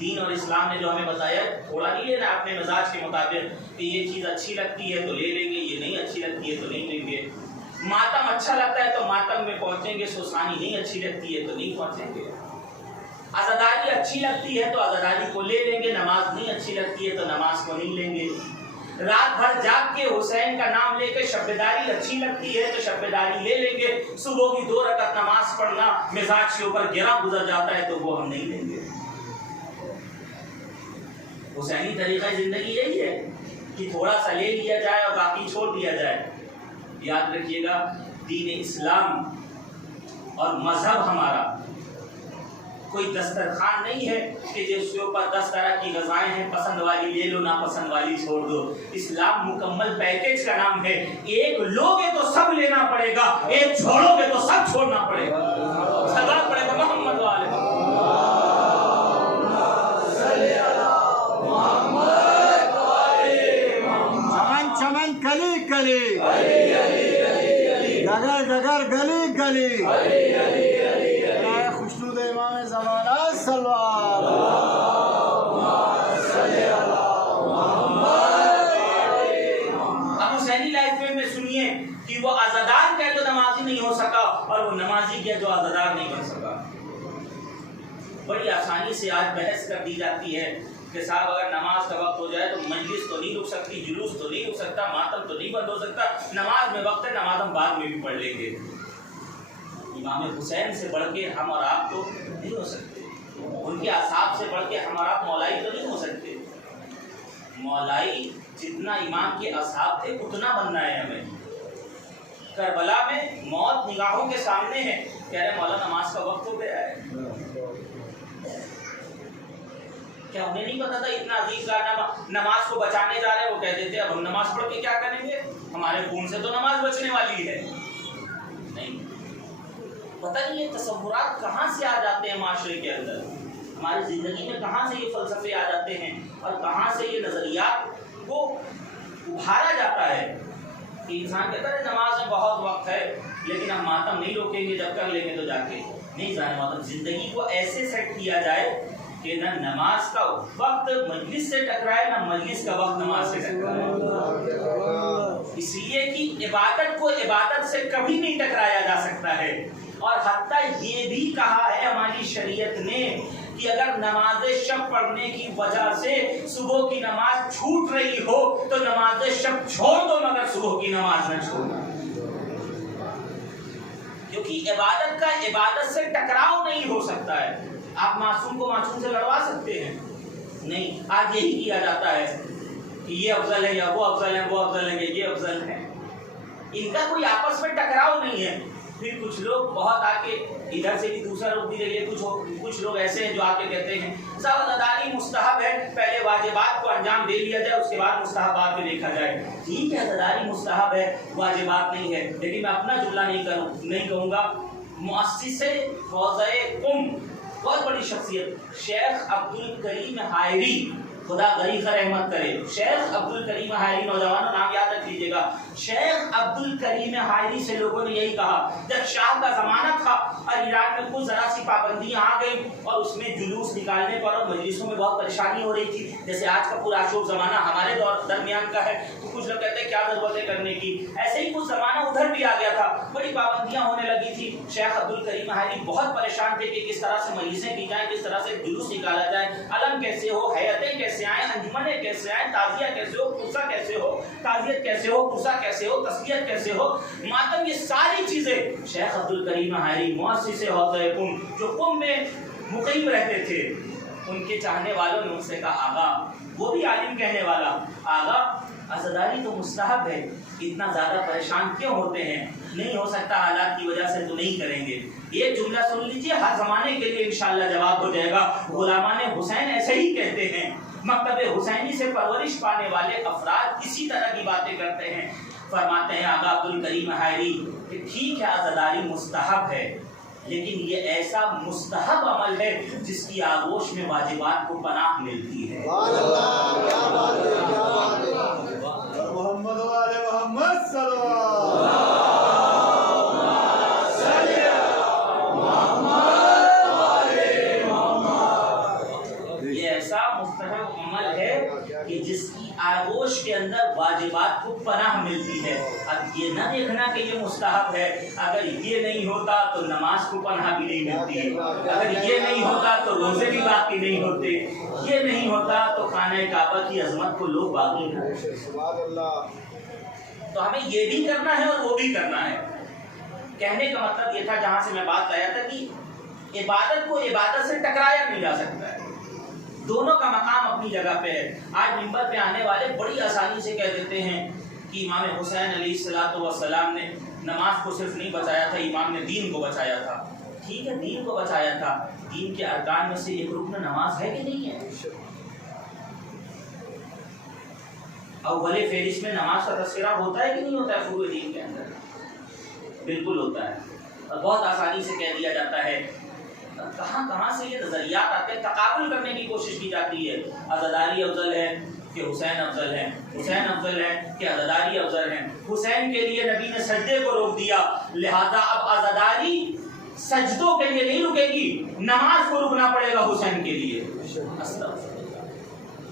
دین اور اسلام نے جو ہمیں بتایا تھوڑا نہیں لینا اپنے مزاج کے مطابق کہ یہ چیز اچھی لگتی ہے تو لے لیں گے، یہ نہیں اچھی لگتی ہے تو نہیں لیں گے۔ ماتم اچھا لگتا ہے تو ماتم میں پہنچیں گے، سوسانی نہیں اچھی لگتی ہے تو نہیں پہنچیں گے۔ عزاداری اچھی لگتی ہے تو عزاداری کو لے لیں گے، نماز نہیں اچھی لگتی ہے تو نماز کو نہیں لیں گے۔ رات بھر جاگ کے حسین کا نام لے کے شبیداری اچھی لگتی ہے تو شبیداری لے لیں گے، صبح کی 2 رکعت نماز پڑھنا مزاج کے اوپر گرا گزر جاتا ہے تو وہ ہم نہیں لیں گے۔ حسینی طریقہ زندگی یہی ہے کہ تھوڑا سا لے لیا جائے اور باقی چھوڑ دیا جائے۔ یاد رکھیے گا، دین اسلام اور مذہب ہمارا کوئی دسترخوان نہیں ہے کہ جس کے اوپر 10 طرح کی غذائیں ہیں، پسند والی لے لو، ناپسند والی چھوڑ دو۔ اسلام مکمل پیکیج کا نام ہے، ایک لوگے تو سب لینا پڑے گا، ایک چھوڑو گے تو سب چھوڑنا پڑے گا۔ صلوات پڑھے گا محمد والے چمن چمن کلی کلی، ڈگر ڈگر گلی گلی، خوشنود امام زمانہ سلوات۔ اب حسینی لائف میں سنیے کہ وہ عزادار کیا جو نمازی نہیں ہو سکا اور وہ نمازی کیا جو عزادار نہیں بن سکا۔ بڑی آسانی سے آج بحث کر دی جاتی ہے کہ صاحب اگر نماز کا وقت ہو جائے تو مجلس تو نہیں رک سکتی، جلوس تو نہیں رک سکتا، ماتم تو نہیں بند ہو سکتا، نماز میں وقت ہے، نماز ہم بعد میں بھی پڑھ لیں گے۔ امام حسین سے بڑھ کے ہم اور آپ تو نہیں ہو سکتے، ان کے اصحاب سے بڑھ کے ہم اور آپ مولائی تو نہیں ہو سکتے۔ مولائی جتنا امام کے اصحاب تھے اتنا بننا ہے ہمیں۔ کربلا میں موت نگاہوں کے سامنے ہے، کہہ رہے مولا نماز کا وقت ہو گیا ہے۔ کیا انہیں نہیں پتا تھا اتنا عظیم کارنامہ نماز کو بچانے جا رہے ہیں؟ وہ کہتے تھے اب ہم نماز پڑھ کے کیا کریں گے، ہمارے خون سے تو نماز بچنے والی ہے۔ نہیں، پتہ نہیں یہ تصورات کہاں سے آ جاتے ہیں معاشرے کے اندر، ہماری زندگی میں کہاں سے یہ فلسفے آ جاتے ہیں اور کہاں سے یہ نظریات کو ابھارا جاتا ہے کہ انسان کہتا ہے نماز میں بہت وقت ہے لیکن ہم ماتم نہیں روکیں گے، جب کر لیں گے تو جا کے نہیں جانے ماتم۔ زندگی کو ایسے سیٹ کیا جائے کہ نہ نماز کا وقت مجلس سے ٹکرائے، نہ مجلس کا وقت نماز سے ٹکرائے۔ اس لیے کہ عبادت کو عبادت سے کبھی نہیں ٹکرایا جا سکتا ہے، اور حتیٰ یہ بھی کہا ہے ہماری شریعت نے کہ اگر نماز شب پڑھنے کی وجہ سے صبح کی نماز چھوٹ رہی ہو تو نماز شب چھوڑ دو مگر صبح کی نماز نہ چھوڑنا، کیونکہ عبادت کا عبادت سے ٹکراؤ نہیں ہو سکتا ہے۔ آپ معصوم کو معصوم سے لڑوا سکتے ہیں؟ نہیں۔ آج یہی کیا جاتا ہے کہ یہ افضل ہے یا وہ افضل ہے، وہ افضل ہے یہ افضل ہے، ان کا کوئی آپس میں ٹکراؤ نہیں ہے۔ پھر کچھ لوگ بہت آ کے ادھر سے بھی دوسرا رخ بھی رہی ہے، کچھ لوگ ایسے ہیں جو آ کے کہتے ہیں صاحب عزاداری مستحب ہے، پہلے واجبات کو انجام دے لیا جائے اس کے بعد مستحبات کو دیکھا جائے۔ ٹھیک ہے، عزاداری مستحب ہے، واجبات نہیں ہے، لیکن میں اپنا جملہ نہیں کہوں گا۔ مؤسس حوزہ قم، بہت بڑی شخصیت، شیخ عبدالکریم حائری، خدا غریب رحمت کرے، شیخ عبدالکریم حائری، نوجوانوں نام یاد رکھ لیجیے گا۔ شیخ عبدالکریم حائری سے لوگوں نے یہی کہا جب شاہ کا زمانہ تھا اور ایران میں کچھ ذرا سی پابندیاں آ گئی اور اس میں جلوس نکالنے پر اور مجلسوں میں بہت پریشانی ہو رہی تھی، جیسے آج کا پورا اشوک زمانہ ہمارے درمیان کا ہے، تو کچھ لوگ کہتے ہیں کیا ضرورت ہے کرنے کی، ایسے ہی کچھ زمانہ ادھر بھی آ گیا تھا، بڑی پابندیاں ہونے لگی تھی۔ شیخ عبدالکریم حائری بہت پریشان تھے کہ کس طرح سے مجلسیں کی جائیں، کس طرح سے جلوس نکالا جائے، علم کیسے ہو، ہیئتیں کیسے آئیں، انجمنیں کیسے آئیں، تعزیہ کیسے ہو، قصہ کیسے ہو، تعزیت کیسے ہو، قصہ کیسے ہو، تسلیت کیسے ہو، ماتم، یہ ساری چیزیں شیخ عبدالکریم حائری مؤسس حوزہ قم جو قم میں مقیم رہتے تھے، ان کے چاہنے والوں نے ان سے کہا آغا، وہ بھی عالم کہنے والا، آغا عزاداری تو مستحب ہے، اتنا زیادہ پریشان کیوں ہوتے ہیں، نہیں ہو سکتا حالات کی وجہ سے تو نہیں کریں گے۔ یہ جملہ سن لیجئے، ہر زمانے کے لیے انشاءاللہ جواب ہو جائے گا۔ غلامان حسین ایسے ہی کہتے ہیں، مکتب حسینی سے پرورش پانے والے افراد اسی طرح کی باتیں کرتے ہیں۔ فرماتے ہیں آغا عبدالکریم حائری کہ ٹھیک ہے عزاداری مستحب ہے، لیکن یہ ایسا مستحب عمل ہے جس کی آغوش میں واجبات کو پناہ ملتی ہے۔ محمد والے محمد صلی یہ سوال ہے کہ جس کی آغوش کے اندر واجبات کو پناہ ملتی ہے، اب یہ نہ دیکھنا کہ یہ مستحب ہے، اگر یہ نہیں ہوتا تو نماز کو پناہ بھی نہیں ملتی، اگر یہ نہیں ہوتا تو روزے بھی باقی نہیں ہوتے، یہ نہیں ہوتا تو خانہ کعبہ کی عظمت کو لوگ باقی نہیں کرتے۔ تو ہمیں یہ بھی کرنا ہے اور وہ بھی کرنا ہے۔ کہنے کا مطلب یہ تھا، جہاں سے میں بات آیا تھا، کہ عبادت کو عبادت سے ٹکرایا نہیں جا سکتا ہے، دونوں کا مقام اپنی جگہ پہ ہے۔ آج ممبر پہ آنے والے بڑی آسانی سے کہہ دیتے ہیں کہ امام حسین علیہ السلام نے نماز کو صرف نہیں بچایا تھا، امام نے دین کو بچایا تھا۔ ٹھیک ہے، دین کو بچایا تھا، دین کے ارکان میں سے ایک رکن نماز ہے کہ نہیں ہے؟ اول فہرست میں نماز کا تذکرہ ہوتا ہے کہ نہیں ہوتا ہے فروع دین کے اندر؟ بالکل ہوتا ہے، اور بہت آسانی سے کہہ دیا جاتا ہے۔ کہاں سے یہ نظریات آتے ہیں، تقابل کرنے کی کوشش کی جاتی ہے، عزاداری افضل ہے کہ حسین افضل ہے، حسین افضل ہے کہ عزاداری افضل ہے، حسین کے لیے نبی نے سجدے کو روک دیا، لہذا اب عزاداری سجدوں کے لیے نہیں رکے گی، نماز کو رکنا پڑے گا حسین کے لیے۔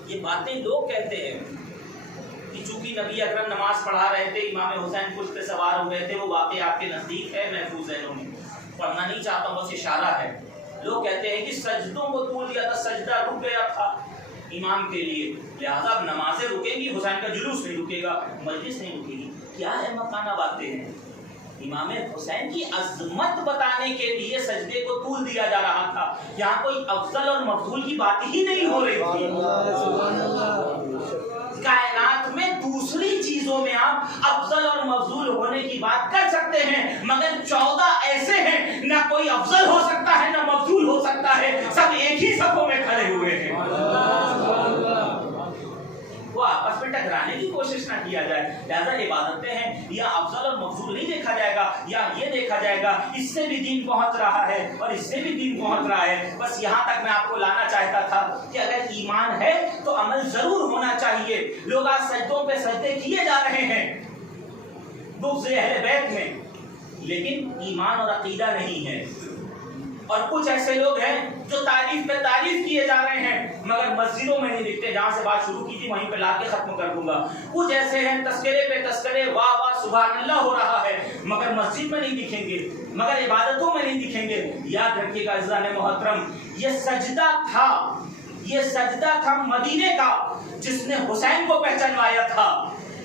یہ باتیں لوگ کہتے ہیں کہ چونکہ نبی اکرم نماز پڑھا رہے تھے، امام حسین کچھ پہ سوار ہو گئے تھے، وہ واقعہ آپ کے نزدیک ہے، محفوظ ذہنوں میں، پڑھنا نہیں چاہتا ہوں، بس اشارہ ہے۔ لوگ کہتے ہیں کہ سجدوں کو طول دیا تھا، سجدہ رک گیا تھا امام کے لیے، لہذا اب نمازیں رکیں گی، حسین کا جلوس نہیں رکے گا، مجلس نہیں رکے گی۔ کیا ہے مکانہ باتیں ہیں؟ امام حسین کی عظمت بتانے کے لیے سجدے کو طول دیا جا رہا تھا، یہاں کوئی افضل اور مفضول کی بات ہی نہیں ہو رہی تھی۔ کائنات میں دوسری چیزوں میں آپ افضل اور مفضول ہونے کی بات کر سکتے ہیں، مگر 14 ایسے ہیں نہ کوئی افضل ہو سکتا ہے نہ مفضول ہو سکتا ہے، سب ایک ہی صفوں میں کھڑے ہوئے ہیں۔ وہ آپس میں ٹکرانے کی کوشش نہ کیا جائے، لہذا عبادتیں ہیں، یا افضل اور مفضول نہیں دیکھا جائے گا، یا یہ دیکھا جائے گا اس سے بھی دین پہنچ رہا ہے اور اس سے بھی دین پہنچ رہا ہے۔ بس یہاں تک میں آپ کو لانا چاہتا تھا کہ اگر ایمان ہے تو عمل ضرور ہونا چاہیے۔ لوگ آج سجدوں پہ سجدے کیے جا رہے ہیں بغض اہل بیت میں، لیکن ایمان اور عقیدہ نہیں ہے۔ اور کچھ ایسے لوگ ہیں جو تعریف پہ تعریف کیے جا رہے ہیں مگر مسجدوں میں نہیں دکھتے، جہاں سے بات شروع کی تھی وہیں پہ لا کے ختم کر دوں گا۔ کچھ ایسے ہیں تذکرے پہ تذکرے، واہ واہ سبحان اللہ ہو رہا ہے، مگر مسجد میں نہیں دکھیں گے، مگر عبادتوں میں نہیں دکھیں گے۔ یاد رکھیے گا عزیزان محترم، یہ سجدہ تھا مدینے کا، جس نے حسین کو پہچانوایا تھا،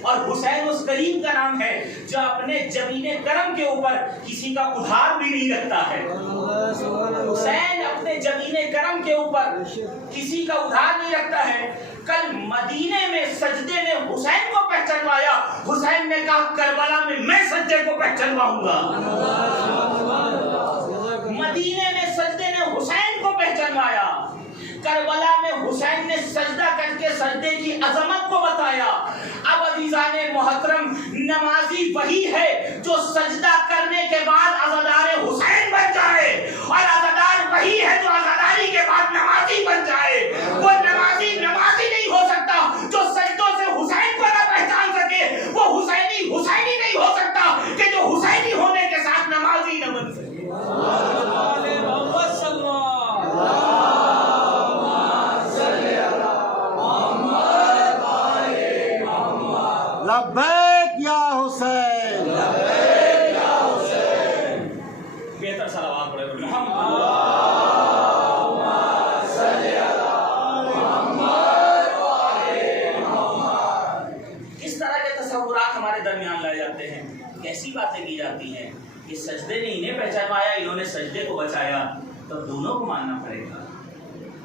اور حسین اس کریم کا نام ہے جو اپنے جبین کرم کے اوپر کسی کا ادھار بھی نہیں رکھتا ہے۔ حسین اپنے جبین کرم کے اوپر کسی کا ادھار نہیں رکھتا ہے۔ کل مدینے میں سجدے نے حسین کو پہچانوایا، حسین نے کہا کربلا میں سجدے کو پہچانواؤں گا۔ مدینے میں سجدے نے حسین کو پہچانوایا، کربلا میں حسین نے سجدہ کر کے سجدے کی عظمت کو بتایا۔ اب عزیزان محترم، نمازی وہی ہے جو سجدہ کرنے کے بعد عزادار حسین بن جائے، اور عزادار وہی ہے جو عزاداری کے بعد نمازی بن جائے۔ وہ نمازی نہیں ہو سکتا جو سجدوں سے حسین کو نہ پہچان سکے، وہ حسینی نہیں ہو سکتا کہ جو حسینی ہونے کے ساتھ نمازی نہ بن سکے۔ لبیک یا حسین، لبیک یا حسین۔ بہتر صلوات پڑھے تو کس طرح کے تصورات ہمارے درمیان لائے جاتے ہیں، کیسی باتیں کی جاتی ہیں کہ سجدے نے انہیں پہچانوایا، انہوں نے سجدے کو بچایا، تو دونوں کو ماننا پڑے گا۔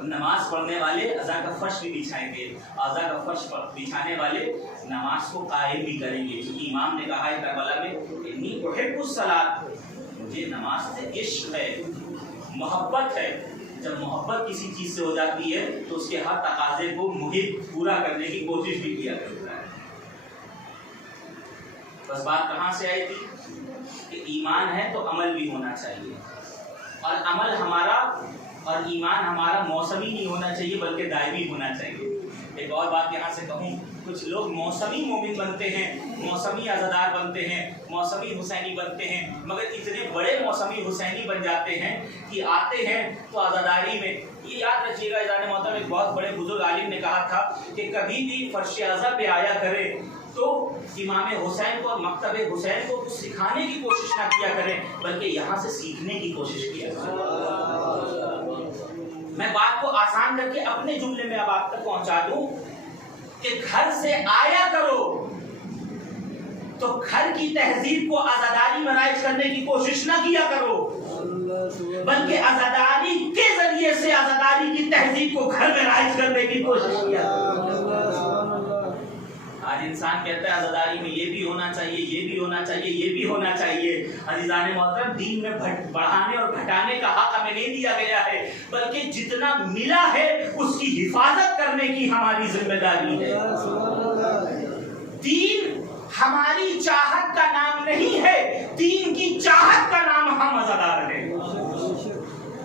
نماز پڑھنے والے اذا کا فرش بھی بچھائیں گے، اذا کا فرش بچھانے والے نماز کو قائم بھی کریں گے، کیونکہ امام نے کہا ہے کربلا میں انی احب الصلاۃ، مجھے نماز سے عشق ہے، محبت ہے۔ جب محبت کسی چیز سے ہو جاتی ہے تو اس کے ہر تقاضے کو محب پورا کرنے کی کوشش بھی کیا کرتا ہے۔ بس بات کہاں سے آئی تھی کہ ایمان ہے تو عمل بھی ہونا چاہیے، اور عمل ہمارا اور ایمان ہمارا موسمی نہیں ہونا چاہیے بلکہ دائمی ہونا چاہیے۔ ایک اور بات یہاں سے کہوں، کچھ لوگ موسمی مومن بنتے ہیں، موسمی عزادار بنتے ہیں، موسمی حسینی بنتے ہیں، مگر اتنے بڑے موسمی حسینی بن جاتے ہیں کہ آتے ہیں تو عزاداری میں یہ یاد رکھیے گا عزیزان محترم، ایک بہت بڑے بزرگ عالم نے کہا تھا کہ کبھی بھی فرش اعظم پہ آیا کرے تو امام حسین کو اور مکتب حسین کو کچھ سکھانے کی کوشش نہ کیا کریں، بلکہ یہاں سے سیکھنے کی کوشش کیا کریں۔ میں بات کو آسان کر کے اپنے جملے میں اب آپ تک پہنچا دوں کہ گھر سے آیا کرو تو گھر کی تہذیب کو عزاداری میں رائج کرنے کی کوشش نہ کیا کرو، بلکہ عزاداری کے ذریعے سے عزاداری کی تہذیب کو گھر میں رائج کرنے کی کوشش کیا کرو۔ آج انسان کہتا ہے عزاداری میں یہ بھی ہونا چاہیے، یہ بھی ہونا چاہیے، یہ بھی ہونا چاہیے۔ عزیزان محترم، دین میں بڑھانے اور گھٹانے کا حق ہمیں نہیں دیا گیا ہے، بلکہ جتنا ملا ہے اس کی حفاظت کرنے کی ہماری ذمہ داری ہے۔ دین ہماری چاہت کا نام نہیں ہے، دین کی چاہت کا نام ہم عزادار ہیں۔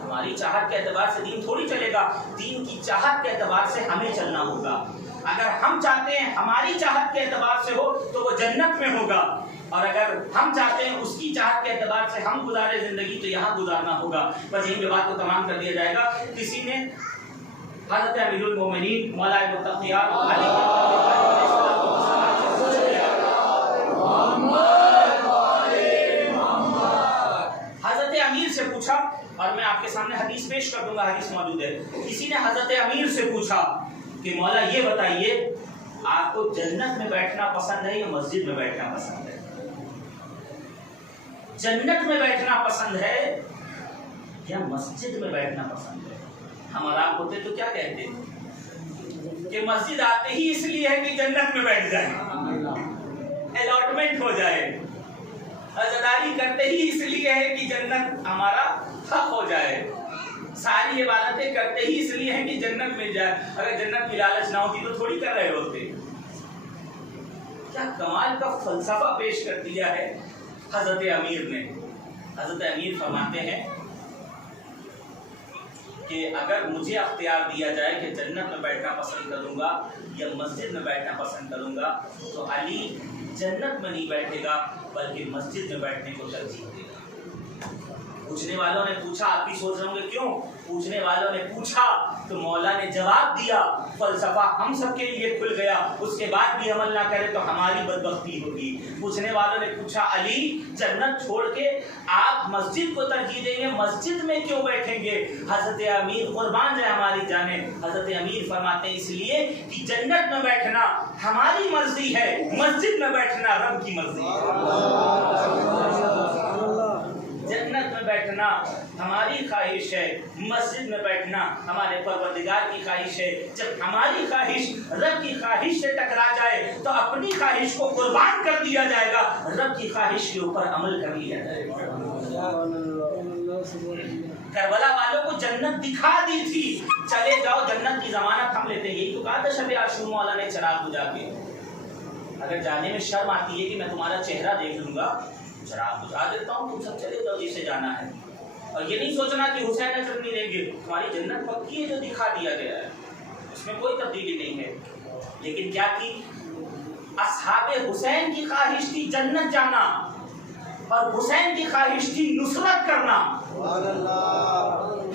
ہماری چاہت کے اعتبار سے دین تھوڑی چلے گا، دین کی چاہت کے اعتبار سے ہمیں چلنا ہوگا۔ اگر ہم چاہتے ہیں ہماری چاہت کے اعتبار سے ہو تو وہ جنت میں ہوگا، اور اگر ہم چاہتے ہیں اس کی چاہت کے اعتبار سے ہم گزارے زندگی تو یہاں گزارنا ہوگا۔ بس یہیں پہ بات کو تمام کر دیا جائے گا۔ کسی نے حضرت امیر المومنین مولا متقیار حضرت امیر سے پوچھا، اور میں آپ کے سامنے حدیث پیش کر دوں گا، حدیث موجود ہے۔ کسی نے حضرت امیر سے پوچھا کہ مولا یہ بتائیے آپ کو جنت میں بیٹھنا پسند ہے یا مسجد میں بیٹھنا پسند ہے؟ جنت میں بیٹھنا پسند ہے یا مسجد میں بیٹھنا پسند ہے؟ ہم اور آپ ہوتے تو کیا کہتے کہ مسجد آتے ہی اس لیے ہے کہ جنت میں بیٹھ جائیں، الاٹمنٹ ہو جائے، عزاداری کرتے ہی اس لیے ہے کہ جنت ہمارا حق ہو جائے، ساری عبادتیں کرتے ہی اس لیے ہیں کہ جنت مل جائے۔ اگر جنت کی لالچ نہ ہوتی تو تھوڑی کر رہے ہوتے۔ کیا کمال کا فلسفہ پیش کر دیا ہے حضرت امیر نے۔ حضرت امیر فرماتے ہیں کہ اگر مجھے اختیار دیا جائے کہ جنت میں بیٹھنا پسند کروں گا یا مسجد میں بیٹھنا پسند کروں گا تو علی جنت میں نہیں بیٹھے گا بلکہ مسجد میں بیٹھنے کو ترجیح دے گا۔ پوچھنے والوں نے پوچھا، آپ بھی سوچ رہے ہوں گے کیوں؟ پوچھنے والوں نے پوچھا تو مولا نے جواب دیا، فلسفہ ہم سب کے لیے کھل گیا۔ اس کے بعد بھی عمل نہ کرے تو ہماری بدبختی ہوگی۔ پوچھنے والوں نے پوچھا، علی جنت چھوڑ کے آپ مسجد کو ترجیح دیں گے، مسجد میں کیوں بیٹھیں گے؟ حضرت امیر قربان جائے ہماری جانیں، حضرت امیر فرماتے ہیں اس لیے کہ جنت میں بیٹھنا ہماری مرضی ہے، مسجد میں بیٹھنا رب کی مرضی ہے۔ جنت میں بیٹھنا ہماری خواہش ہے، مسجد میں بیٹھنا ہمارے پروردگار کی خواہش ہے۔ جب ہماری خواہش رب کی خواہش سے ٹکرا جائے تو اپنی خواہش کو قربان کر دیا جائے گا، رب کی خواہش کے اوپر عمل کر لیا جائے گا۔ کربلا والوں کو جنت دکھا دی تھی، چلے جاؤ جنت کی ضمانت ہم لیتے ہیں، یہی تو کہا تھا شب عاشور مولا نے چراغ بجھا کے۔ اگر جانے میں شرم آتی ہے کہ میں تمہارا چہرہ دیکھ لوں گا، چراغ بجھا دیتا ہوں، تم سب چلے جاؤ جسے جانا ہے۔ اور یہ نہیں سوچنا کہ حسین اجر نہیں دیں گے، تمہاری جنت پکی ہے جو دکھا دیا گیا ہے، اس میں کوئی تبدیلی نہیں ہے۔ لیکن کیا کی؟ اصحاب حسین کی خواہش تھی جنت جانا، اور حسین کی خواہش تھی نصرت کرنا۔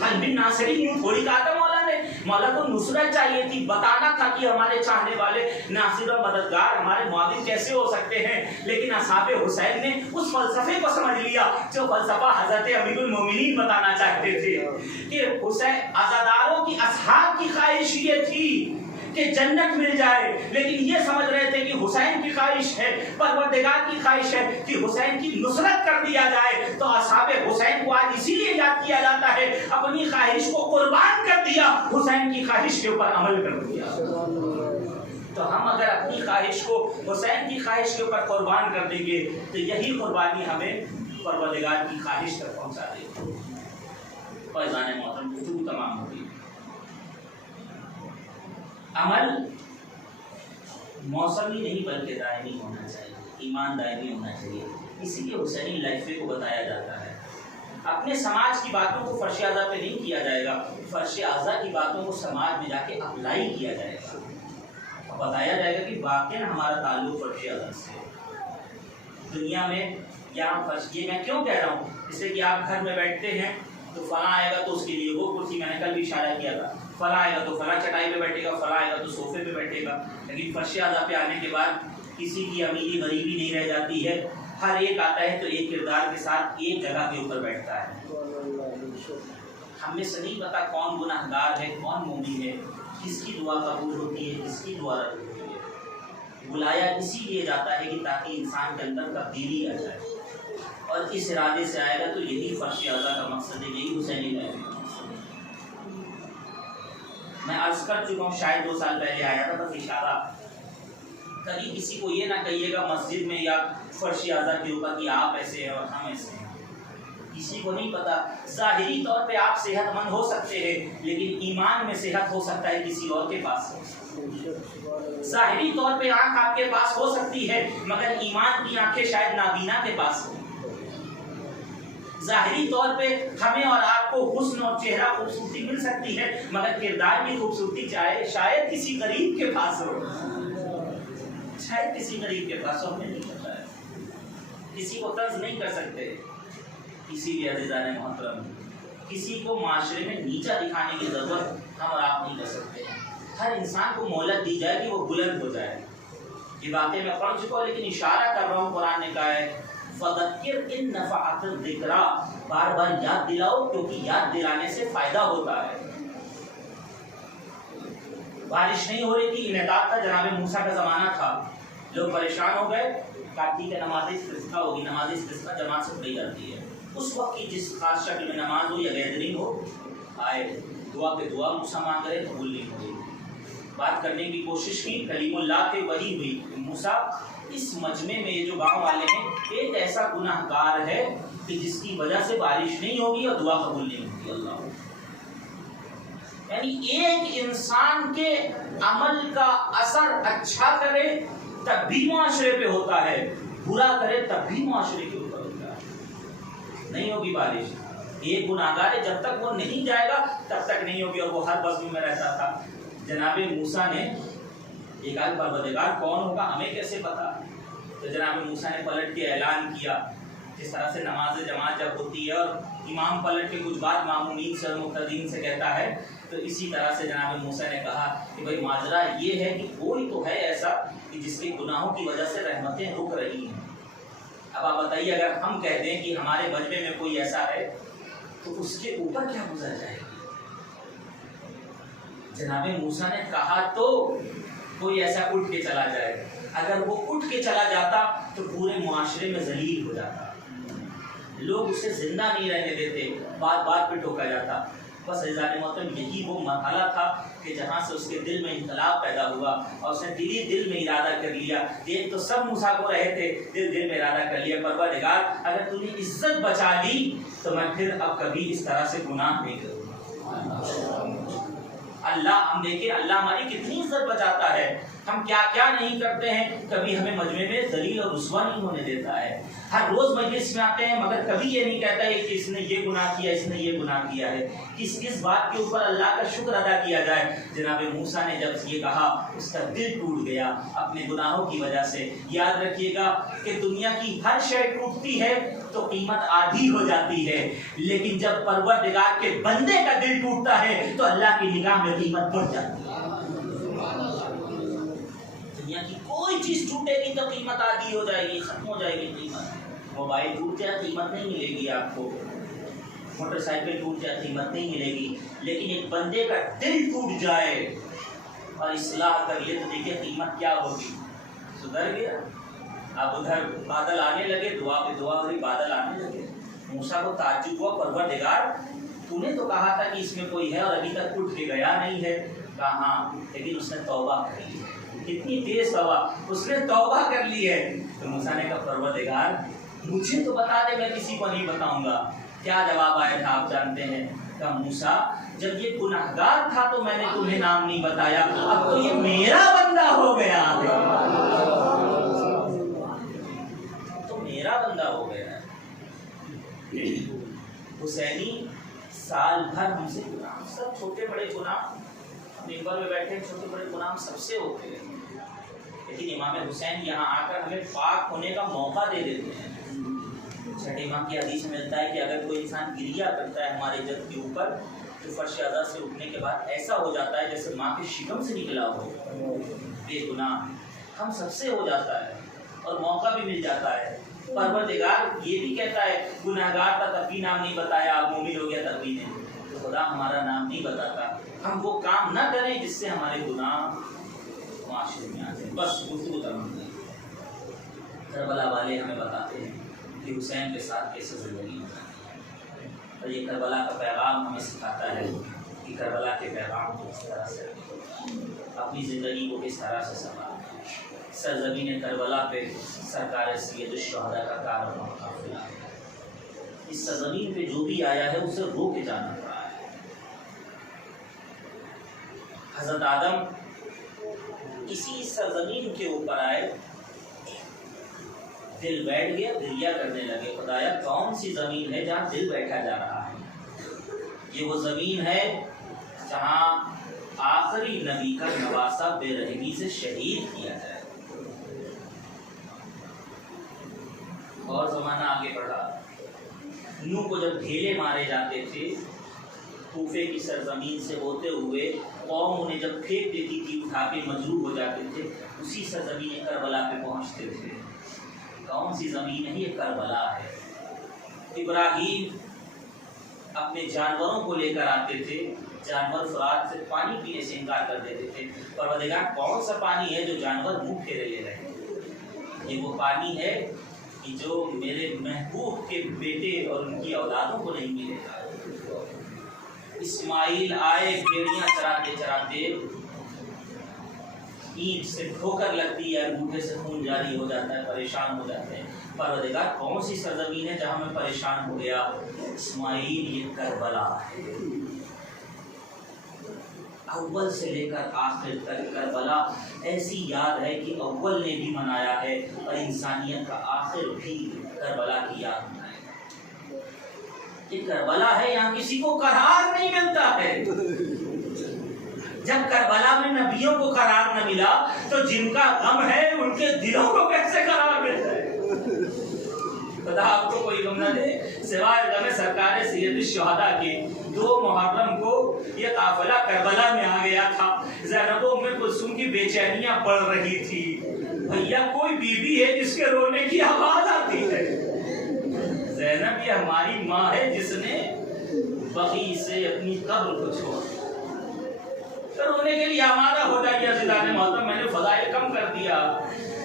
حل بن ناصری یوں تھوڑی کہا تھا مولا نے، مولا کو نصرت چاہیے تھی، بتانا تھا کہ ہمارے چاہنے والے ناصر و مددگار ہمارے معاون کیسے ہو سکتے ہیں۔ لیکن اصحاب حسین نے اس فلسفے کو سمجھ لیا جو فلسفہ حضرت امیر المومنین بتانا چاہتے تھے کہ حسین عزاداروں کی اصحاب کی خواہش یہ تھی کہ جنت مل جائے، لیکن یہ سمجھ رہے تھے کہ حسین کی خواہش ہے، پروردگار کی خواہش ہے کہ حسین کی نصرت کر دیا جائے۔ تو اصحاب حسین کو آج اسی لیے یاد کیا جاتا ہے، اپنی خواہش کو قربان کر دیا، حسین کی خواہش کے اوپر عمل کر دیا۔ تو ہم اگر اپنی خواہش کو حسین کی خواہش کے اوپر قربان کر دیں گے تو یہی قربانی ہمیں پروردگار کی خواہش تک پہنچا دے گی۔ فیضان محترم گفتگو تمام ہوگی۔ عمل موسمی نہیں بلکہ دائمی ہونا چاہیے، ایمان دائمی ہونا چاہیے۔ اسی لیے حسینی لائفے کو بتایا جاتا ہے۔ اپنے سماج کی باتوں کو فرش اعضا پہ نہیں کیا جائے گا، فرش اعضا کی باتوں کو سماج میں جا کے اپلائی کیا جائے گا، بتایا جائے گا کہ واقعی ہمارا تعلق فرش اعضا سے ہے۔ دنیا میں یہاں فرش، یہ میں کیوں کہہ رہا ہوں، جیسے کہ آپ گھر میں بیٹھتے ہیں تو فلاں آئے گا تو اس کے لیے وہ کرسی، میں نے کل بھی اشارہ کیا تھا، فلاں آئے گا تو فلاں چٹائی پہ بیٹھے گا، فلاں آئے گا تو صوفے پہ بیٹھے گا. لیکن فرش اعلیٰ پہ آنے کے بعد کسی کی امیری غریبی نہیں رہ جاتی ہے، ہر ایک آتا ہے تو ایک کردار کے ساتھ ایک جگہ کے اوپر بیٹھتا ہے. ہم میں سے نہیں پتا کون گناہ گار ہے، کون مومن ہے، کس کی دعا قبول ہوتی ہے، کس کی دعا رد ہوتی ہے. بلایا اسی لیے جاتا ہے کہ تاکہ انسان کے اندر تبدیلی آ جائے، اور اس ارادے سے آئے گا تو یہی فرش اعلیٰ کا مقصد ہے، یہی حسینی لائف کا مقصد ہے. میں عرض کر چکا ہوں، شاید 2 سال پہلے آیا تھا، بس اشارہ. کبھی کسی کو یہ نہ کہیے گا مسجد میں یا فرش اعلیٰ کے اوپر کہ آپ ایسے ہیں اور ہم ایسے ہیں. کسی کو نہیں پتا. ظاہری طور پہ آپ صحت مند ہو سکتے ہیں، لیکن ایمان میں صحت ہو سکتا ہے کسی اور کے پاس. ظاہری طور پہ آنکھ آپ کے پاس ہو سکتی ہے، مگر ایمان کی آنکھیں شاید نابینا کے پاس ہو. ظاہری طور پہ ہمیں اور آپ کو حسن اور چہرہ خوبصورتی مل سکتی ہے، مگر کردار کی خوبصورتی شاید کسی غریب کے پاس ہو، شاید کسی غریب کے پاس ہو. ہمیں نہیں پتا ہے، کسی کو طرز نہیں کر سکتے. اسی لیے عزیزان محترم، کسی کو معاشرے میں نیچا دکھانے کی ضرورت ہم اور آپ نہیں کر سکتے. ہر انسان کو مہلت دی جائے کہ وہ بلند ہو جائے. یہ باتیں میں پڑھ چکا ہوں، لیکن اشارہ کر رہا ہوں. قرآن نے کہا ہے فَذَكِّرْ إِن نَفَعَتِ الذِّكْرَىٰ، بار بار یاد دلاؤ کیونکہ یاد دلانے سے فائدہ ہوتا ہے. بارش نہیں ہو رہی تھی، انعطاف تھا، جناب موسیٰ کا زمانہ تھا، لوگ پریشان ہو گئے. کاٹی کا نماز استسقاء ہوگی، نماز استسقاء جماعت سے پڑھی جاتی ہے. اس وقت کی جس خاص شکل میں نماز ہو یا گیدرنگ ہو، آئے دعا پہ دعا موسیٰ مانگ رہے، قبول نہیں ہوئی. بات کرنے کی کوشش کی، کلیم اللہ کے وہی ہوئی. موسیٰ اس مجمع میں یہ جو گاؤں والے ہیں، ایک ایسا گناہ گار ہے کہ جس کی وجہ سے بارش نہیں ہوگی اور دعا قبول نہیں ہوگی. اللہ، یعنی ایک انسان کے عمل کا اثر اچھا کرے تب بھی معاشرے پہ ہوتا ہے، برا کرے تب بھی معاشرے کے اوپر ہوتا ہے. نہیں ہوگی بارش. ایک گناہ گار ہے، جب تک وہ نہیں جائے گا تب تک نہیں ہوگی. اور وہ ہر بزم میں رہتا تھا. جناب موسیٰ نے ایک آج پروردگار کون ہوگا ہمیں کیسے پتا. تو جناب موسیٰ نے پلٹ کے اعلان کیا. جس طرح سے نماز جماعت جب ہوتی ہے اور امام پلٹ کے کچھ بات معمومین سے اور مقتدین سے کہتا ہے، تو اسی طرح سے جناب موسیٰ نے کہا کہ بھائی ماجرا یہ ہے کہ کوئی تو ہے ایسا کہ جس کے گناہوں کی وجہ سے رحمتیں رک رہی ہیں. اب آپ بتائیے، اگر ہم کہہ دیں کہ ہمارے مجمع میں کوئی ایسا ہے تو اس کے اوپر کیا گزر جائے گا. جناب موسیٰ نے کہا تو کوئی ایسا اٹھ کے چلا جائے. اگر وہ اٹھ کے چلا جاتا تو پورے معاشرے میں ذلیل ہو جاتا، لوگ اسے زندہ نہیں رہنے دیتے، بات بات پہ ٹوکا جاتا. بس عزیزان محترم، یہی وہ مرحلہ تھا کہ جہاں سے اس کے دل میں انقلاب پیدا ہوا اور اس نے دل میں ارادہ کر لیا. ایک تو سب موسیٰ کو رہے تھے، دل میں ارادہ کر لیا، پروردگار اگر تو نے عزت بچا لی تو میں پھر اب کبھی اس طرح سے گناہ نہیں کروں. اللہ، ہم دیکھیں اللہ ہماری کتنی عزت بچاتا ہے. ہم کیا کیا نہیں کرتے ہیں، کبھی ہمیں مجمع میں ذلیل اور رسوا نہیں ہونے دیتا ہے. ہر روز مجلس میں آتے ہیں مگر کبھی یہ نہیں کہتا ہے کہ اس نے یہ گناہ کیا، اس نے یہ گناہ کیا ہے. کس بات کے اوپر اللہ کا شکر ادا کیا جائے. جناب موسیٰ نے جب یہ کہا اس کا دل ٹوٹ گیا اپنے گناہوں کی وجہ سے. یاد رکھیے گا کہ دنیا کی ہر شے ٹوٹتی ہے تو قیمت آدھی ہو جاتی ہے، لیکن جب پروردگار کے بندے کا دل ٹوٹتا ہے تو اللہ کی نگاہ میں قیمت بڑھ جاتی ہے. دنیا کی کوئی چیز ٹوٹے گی تو قیمت آدھی ہو جائے گی، ختم ہو جائے گی قیمت. موبائل ٹوٹ جائے قیمت نہیں ملے گی آپ کو، موٹر سائیکل ٹوٹ جائے قیمت نہیں ملے گی، لیکن ایک بندے کا دل ٹوٹ جائے اور اصلاح کر لے تو دیکھیں قیمت کیا ہوگی. سدھر گیا. اب ادھر بادل آنے لگے، دعا پہ دعا ہوئی، بادل آنے لگے. موسیٰ کو تعجب ہوا، پروردگار تو نے تو کہا تھا کہ اس میں کوئی ہے اور ابھی تک اٹھ کے گیا نہیں ہے. کہا ہاں، لیکن اس نے توبہ کر لی. کتنی تیز توبہ، اس نے توبہ کر لی ہے. تو موسیٰ نے کہا پروردگار مجھے تو بتا دے، میں کسی کو نہیں بتاؤں گا. کیا جواب آیا تھا آپ جانتے ہیں؟ کہا موسیٰ جب یہ گناہگار تھا تو میں نے تمہیں نام نہیں بتایا، اب تو یہ میرا بندہ ہو گیا ہے، تو میرا بندہ ہو گیا ہے. حسینی سال بھر ہم سے گناہ، سب چھوٹے بڑے گناہ، ممبر میں بیٹھے چھوٹے بڑے گناہ سب سے ہوتے ہیں، لیکن امام حسین یہاں آ کر ہمیں پاک ہونے کا موقع دے دیتے ہیں. چھٹے امام کی حدیث میں ملتا ہے کہ اگر کوئی انسان گریا کرتا ہے ہمارے جد کے اوپر تو فرش اعضاء سے اٹھنے کے بعد ایسا ہو جاتا ہے جیسے ماں کے شکم سے نکلا ہو، بے گناہ ہم سب سے ہو جاتا ہے اور موقع بھی مل جاتا ہے۔ پروردگار یہ بھی کہتا ہے گناہگار کا تقوی نام نہیں بتایا، آپ مومن ہو گیا تقوی نے، تو خدا ہمارا نام نہیں بتاتا۔ ہم وہ کام نہ کریں جس سے ہمارے گناہ معاشرے میں آ جائیں۔ بس گفتگو تمام نہیں۔ کربلا والے ہمیں بتاتے ہیں کہ حسین کے ساتھ کیسے زندگی ہوتا ہے، اور یہ کربلا کا پیغام ہمیں سکھاتا ہے کہ کربلا کے پیغام کو کس طرح سے اپنی زندگی کو کس طرح سے سنبھالنا۔ سرزمین کربلا پہ سرکار سید الشہداء کا کارواں قافلہ ہے۔ اس سرزمین پہ جو بھی آیا ہے اسے رو کے جانا پڑا ہے۔ حضرت آدم اسی سرزمین کے اوپر آئے، دل بیٹھ گیا، گریہ کرنے لگے، خدایا کون سی زمین ہے جہاں دل بیٹھا جا رہا ہے؟ یہ وہ زمین ہے جہاں آخری نبی کا نواسہ بے رحمی سے شہید کیا جائے۔ اور زمانہ آگے بڑھا، نوح کو جب ڈھیلے مارے جاتے تھے کوفے کی سرزمین سے ہوتے ہوئے، قوم انہیں جب پھینک دیتی تھی اٹھا کے مجروح ہو جاتے تھے، اسی سرزمین کربلا پہ پہنچتے تھے۔ کون سی زمین ہے؟ یہ کربلا ہے۔ ابراہیم اپنے جانوروں کو لے کر آتے تھے، جانور فرات سے پانی پینے سے انکار کر دیتے تھے۔ پروردگار کون سا پانی ہے جو جانور منہ پھیرے لے رہے ہیں؟ یہ وہ پانی ہے کہ جو میرے محبوب کے بیٹے اور ان کی اولادوں کو نہیں ملے گا۔ اسماعیل آئے، بھیڑیاں چراتے چراتے اینٹ سے ٹھوکر لگتی ہے، انگوٹھے سے خون جاری ہو جاتا ہے، پریشان ہو جاتے ہیں۔ پروردگار کون سی سرزمین ہے جہاں میں پریشان ہو گیا؟ اسماعیل، یہ کربلا ہے۔ اول سے لے کر آخر تک کربلا ایسی یاد ہے کہ اول نے بھی منایا ہے اور انسانیت کا آخر بھی کربلا کی یاد منائے گا۔ یہ کربلا ہے، یہاں کسی کو قرار نہیں ملتا ہے۔ جب کربلا میں نبیوں کو قرار نہ ملا تو جن کا غم ہے ان کے دلوں کو کیسے قرار ملتا ہے؟ خدا آپ کو کوئی غم نہ دے سوائے غم سرکار سید الشہداء کے۔ 2 محرم کو یہ قافلہ کربلا میں آ گیا تھا۔ زینب و ام کلثوم کی بے چینیاں بڑھ رہی تھی۔ بھیا کوئی بیوی ہے جس کے رونے کی آواز آتی ہے؟ زینب یہ ہماری ماں ہے جس نے بقیع سے اپنی قبر کو چھوڑا۔ رونے کے لیے آمادہ ہو جائیے عزیزان محترم، میں نے فضائل کم کر دیا۔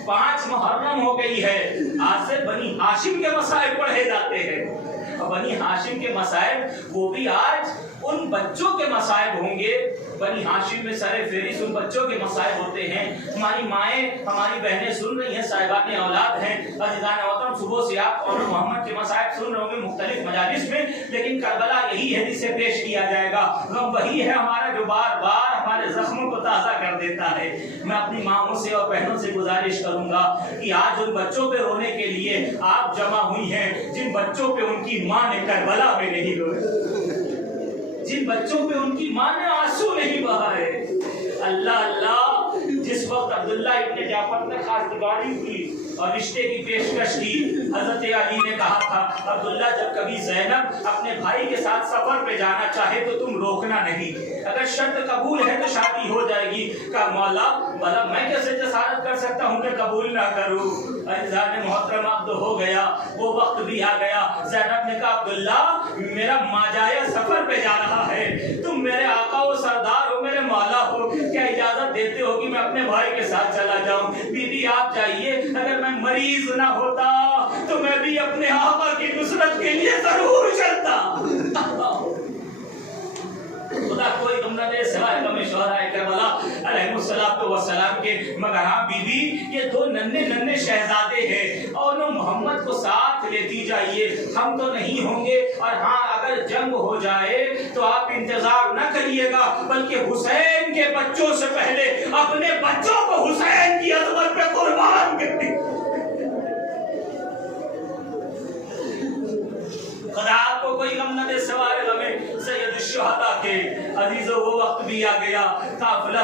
5 محرم ہو گئی ہے، آج سے بنی ہاشم کے مصائب پڑھے جاتے ہیں۔ اور بنی ہاشم کے مصائب وہ بھی آج ان بچوں کے مصائب ہوں گے۔ بنی ہاشم میں سر فہرست ان بچوں کے مصائب ہوتے ہیں۔ ہماری مائیں، ہماری بہنیں سن رہی ہیں، صاحبان اولاد ہیں۔ عزیزان محترم، صبح سے آپ اور محمد کے مصائب سن رہے ہوں گے مختلف مجالس میں، لیکن کربلا یہی ہے جسے پیش کیا جائے گا۔ غم وہی ہے ہمارا جو بار بار ہمارے زخموں کو تازہ کر دیتا ہے۔ میں اپنی ماؤں سے اور بہنوں سے گزارش کروں گا کہ آج ان بچوں پہ رونے کے لیے آپ جمع ہوئی ہیں جن بچوں پہ ان کی ماں نے کربلا میں نہیں رویا، جن بچوں پہ ان کی ماں نے آنسو نہیں بہائے۔ اللہ اللہ، جس وقت عبداللہ ابن جعفر نے خواستگاری کی اور رشتے کی پیشکش کی، حضرت علی نے کہا تھا عبداللہ جب کبھی زینب اپنے بھائی کے ساتھ سفر پہ جانا چاہے تو تم روکنا نہیں، اگر شرط قبول ہے تو شادی ہو جائے گی۔ کہا مولا بھلا میں کیسے جسارت کر سکتا ہوں کہ قبول نہ کروں؟ عزیزان محترم، اب تو ہو گیا، وہ وقت بھی آ گیا۔ زینب نے کہا عبداللہ میرا ماجایا سفر پہ جا رہا ہے، تم میرے آقا و سردار ہو، میرے مولا ہو، کیا اجازت دیتے ہو کہ میں اپنے بھائی کے ساتھ چلا جاؤں؟ بی بی آپ جائیے، اگر میں مریض نہ ہوتا تو میں بھی اپنے آقا کی نصرت کے لیے ضرور چلتا۔ خدا کوئی غم نہ دے سوائے غم شہدائے کربلا علیہ السلام کے۔ مگر ہاں بی بی، یہ 2 ننھے شہزادے ہیں اور انہوں محمد کو ساتھ لیتی جائیے، ہم تو نہیں ہوں گے، اور ہاں اگر جنگ ہو جائے تو آپ انتظار نہ کریے گا بلکہ حسین کے بچوں سے پہلے اپنے بچوں کو حسین کی عظمت پہ قربان کر دی۔ خدا آپ کو کوئی غم نہ دے سوائے غم سید الشہداء کے۔ عزیزو وہ وقت بھی آ گیا، قافلہ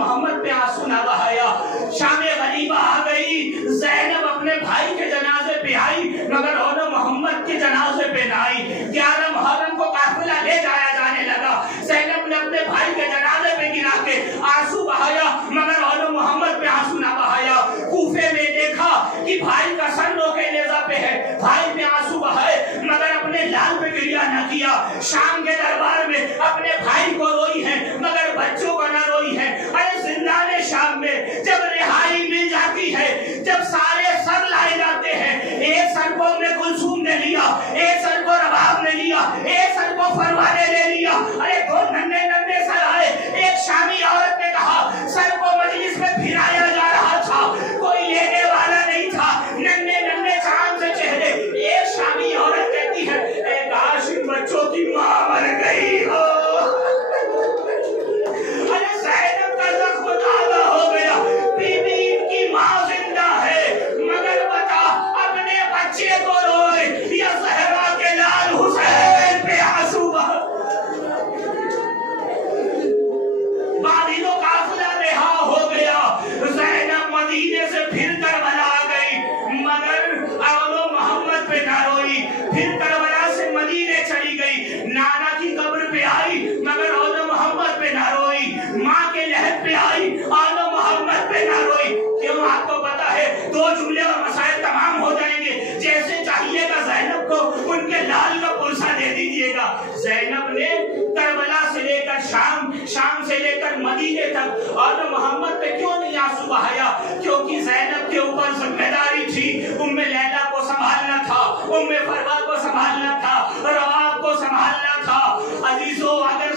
محمد پہ آنسو نہ بہایا. شام غریبہ آ گئی, زینب اپنے بھائی کے جنازے پہ آئی مگر اول محمد کے جنازے پہ نہ آئی. 11 محرم کو قافلہ لے جایا جانے لگا, زینب نے اپنے بھائی کے جنازے پہ گرا کے آنسو بہایا مگر اول محمد پہ آنسو نہ بہایا. کوفے میں دیکھا کہ بھائی کا سر روکے نیزہ پہ ہے, بھائی پہ آنسو بہائے مگر اپنے لال پہ گریا نہ کیا. شام کے دربار میں اپنے بھائی کو روئی ہے مگر بچوں کو نہ روئی ہے. ارے زندان شام میں جب رہائی مل جاتی ہے, جب سارے سر لائے جاتے ہیں, ایک سر کو ام کلثوم نے لیا, ایک سر کو رباب نے لیا, ایک سر کو فروا نے لے لیا. ارے دو ننھے ننھے سر آئے. ایک شامی عورت نے کہا سر کو مجلس میں پھرایا جا رہا تھا, کوئی لینے والا نہیں تھا, ننھے ننھے چاند سے چہرے. ایک شامی عورت کہتی ہے اے کاش ان بچوں کی ماں مر گئی ہو. ارے زینب کا زخم تازہ ہو گیا, بی بی ان کی ماں زندہ ہے مگر بتا اپنے بچے کو روئے یا زہرا کے لال حسین پہ آنسو بہا. باغیوں قافلہ رہا ہو گیا, زینب مدینے سے پھر کربلا آ گئی مگر اول محمد پہ نہ روئی. پھر کربلا سے مدینے چلی گئی, نانا کی قبر پہ آئی مگر اول محمد پہ نہ روئی. ماں کے لحد پہ آئی, اول محمد پہ نہ روئی. کیوں آپ کو پتا ہے 2 جملے اور مسائل تمام ہو جائیں گے. جیسے چاہیے گا زینب کو ان کے لال کا پلسا دے دیجیے گا. زینب نے کربلا سے لے کر شام, شام سے لے کر مدینے تک اور محمد پہ کیوں نہیں آنسو بہایا؟ کیونکہ زینب کے اوپر ذمہ داری تھی. ام لیلا کو سنبھالنا تھا, ام فروا کو سنبھالنا تھا, رباب کو سنبھالنا تھا. عزیزو اگر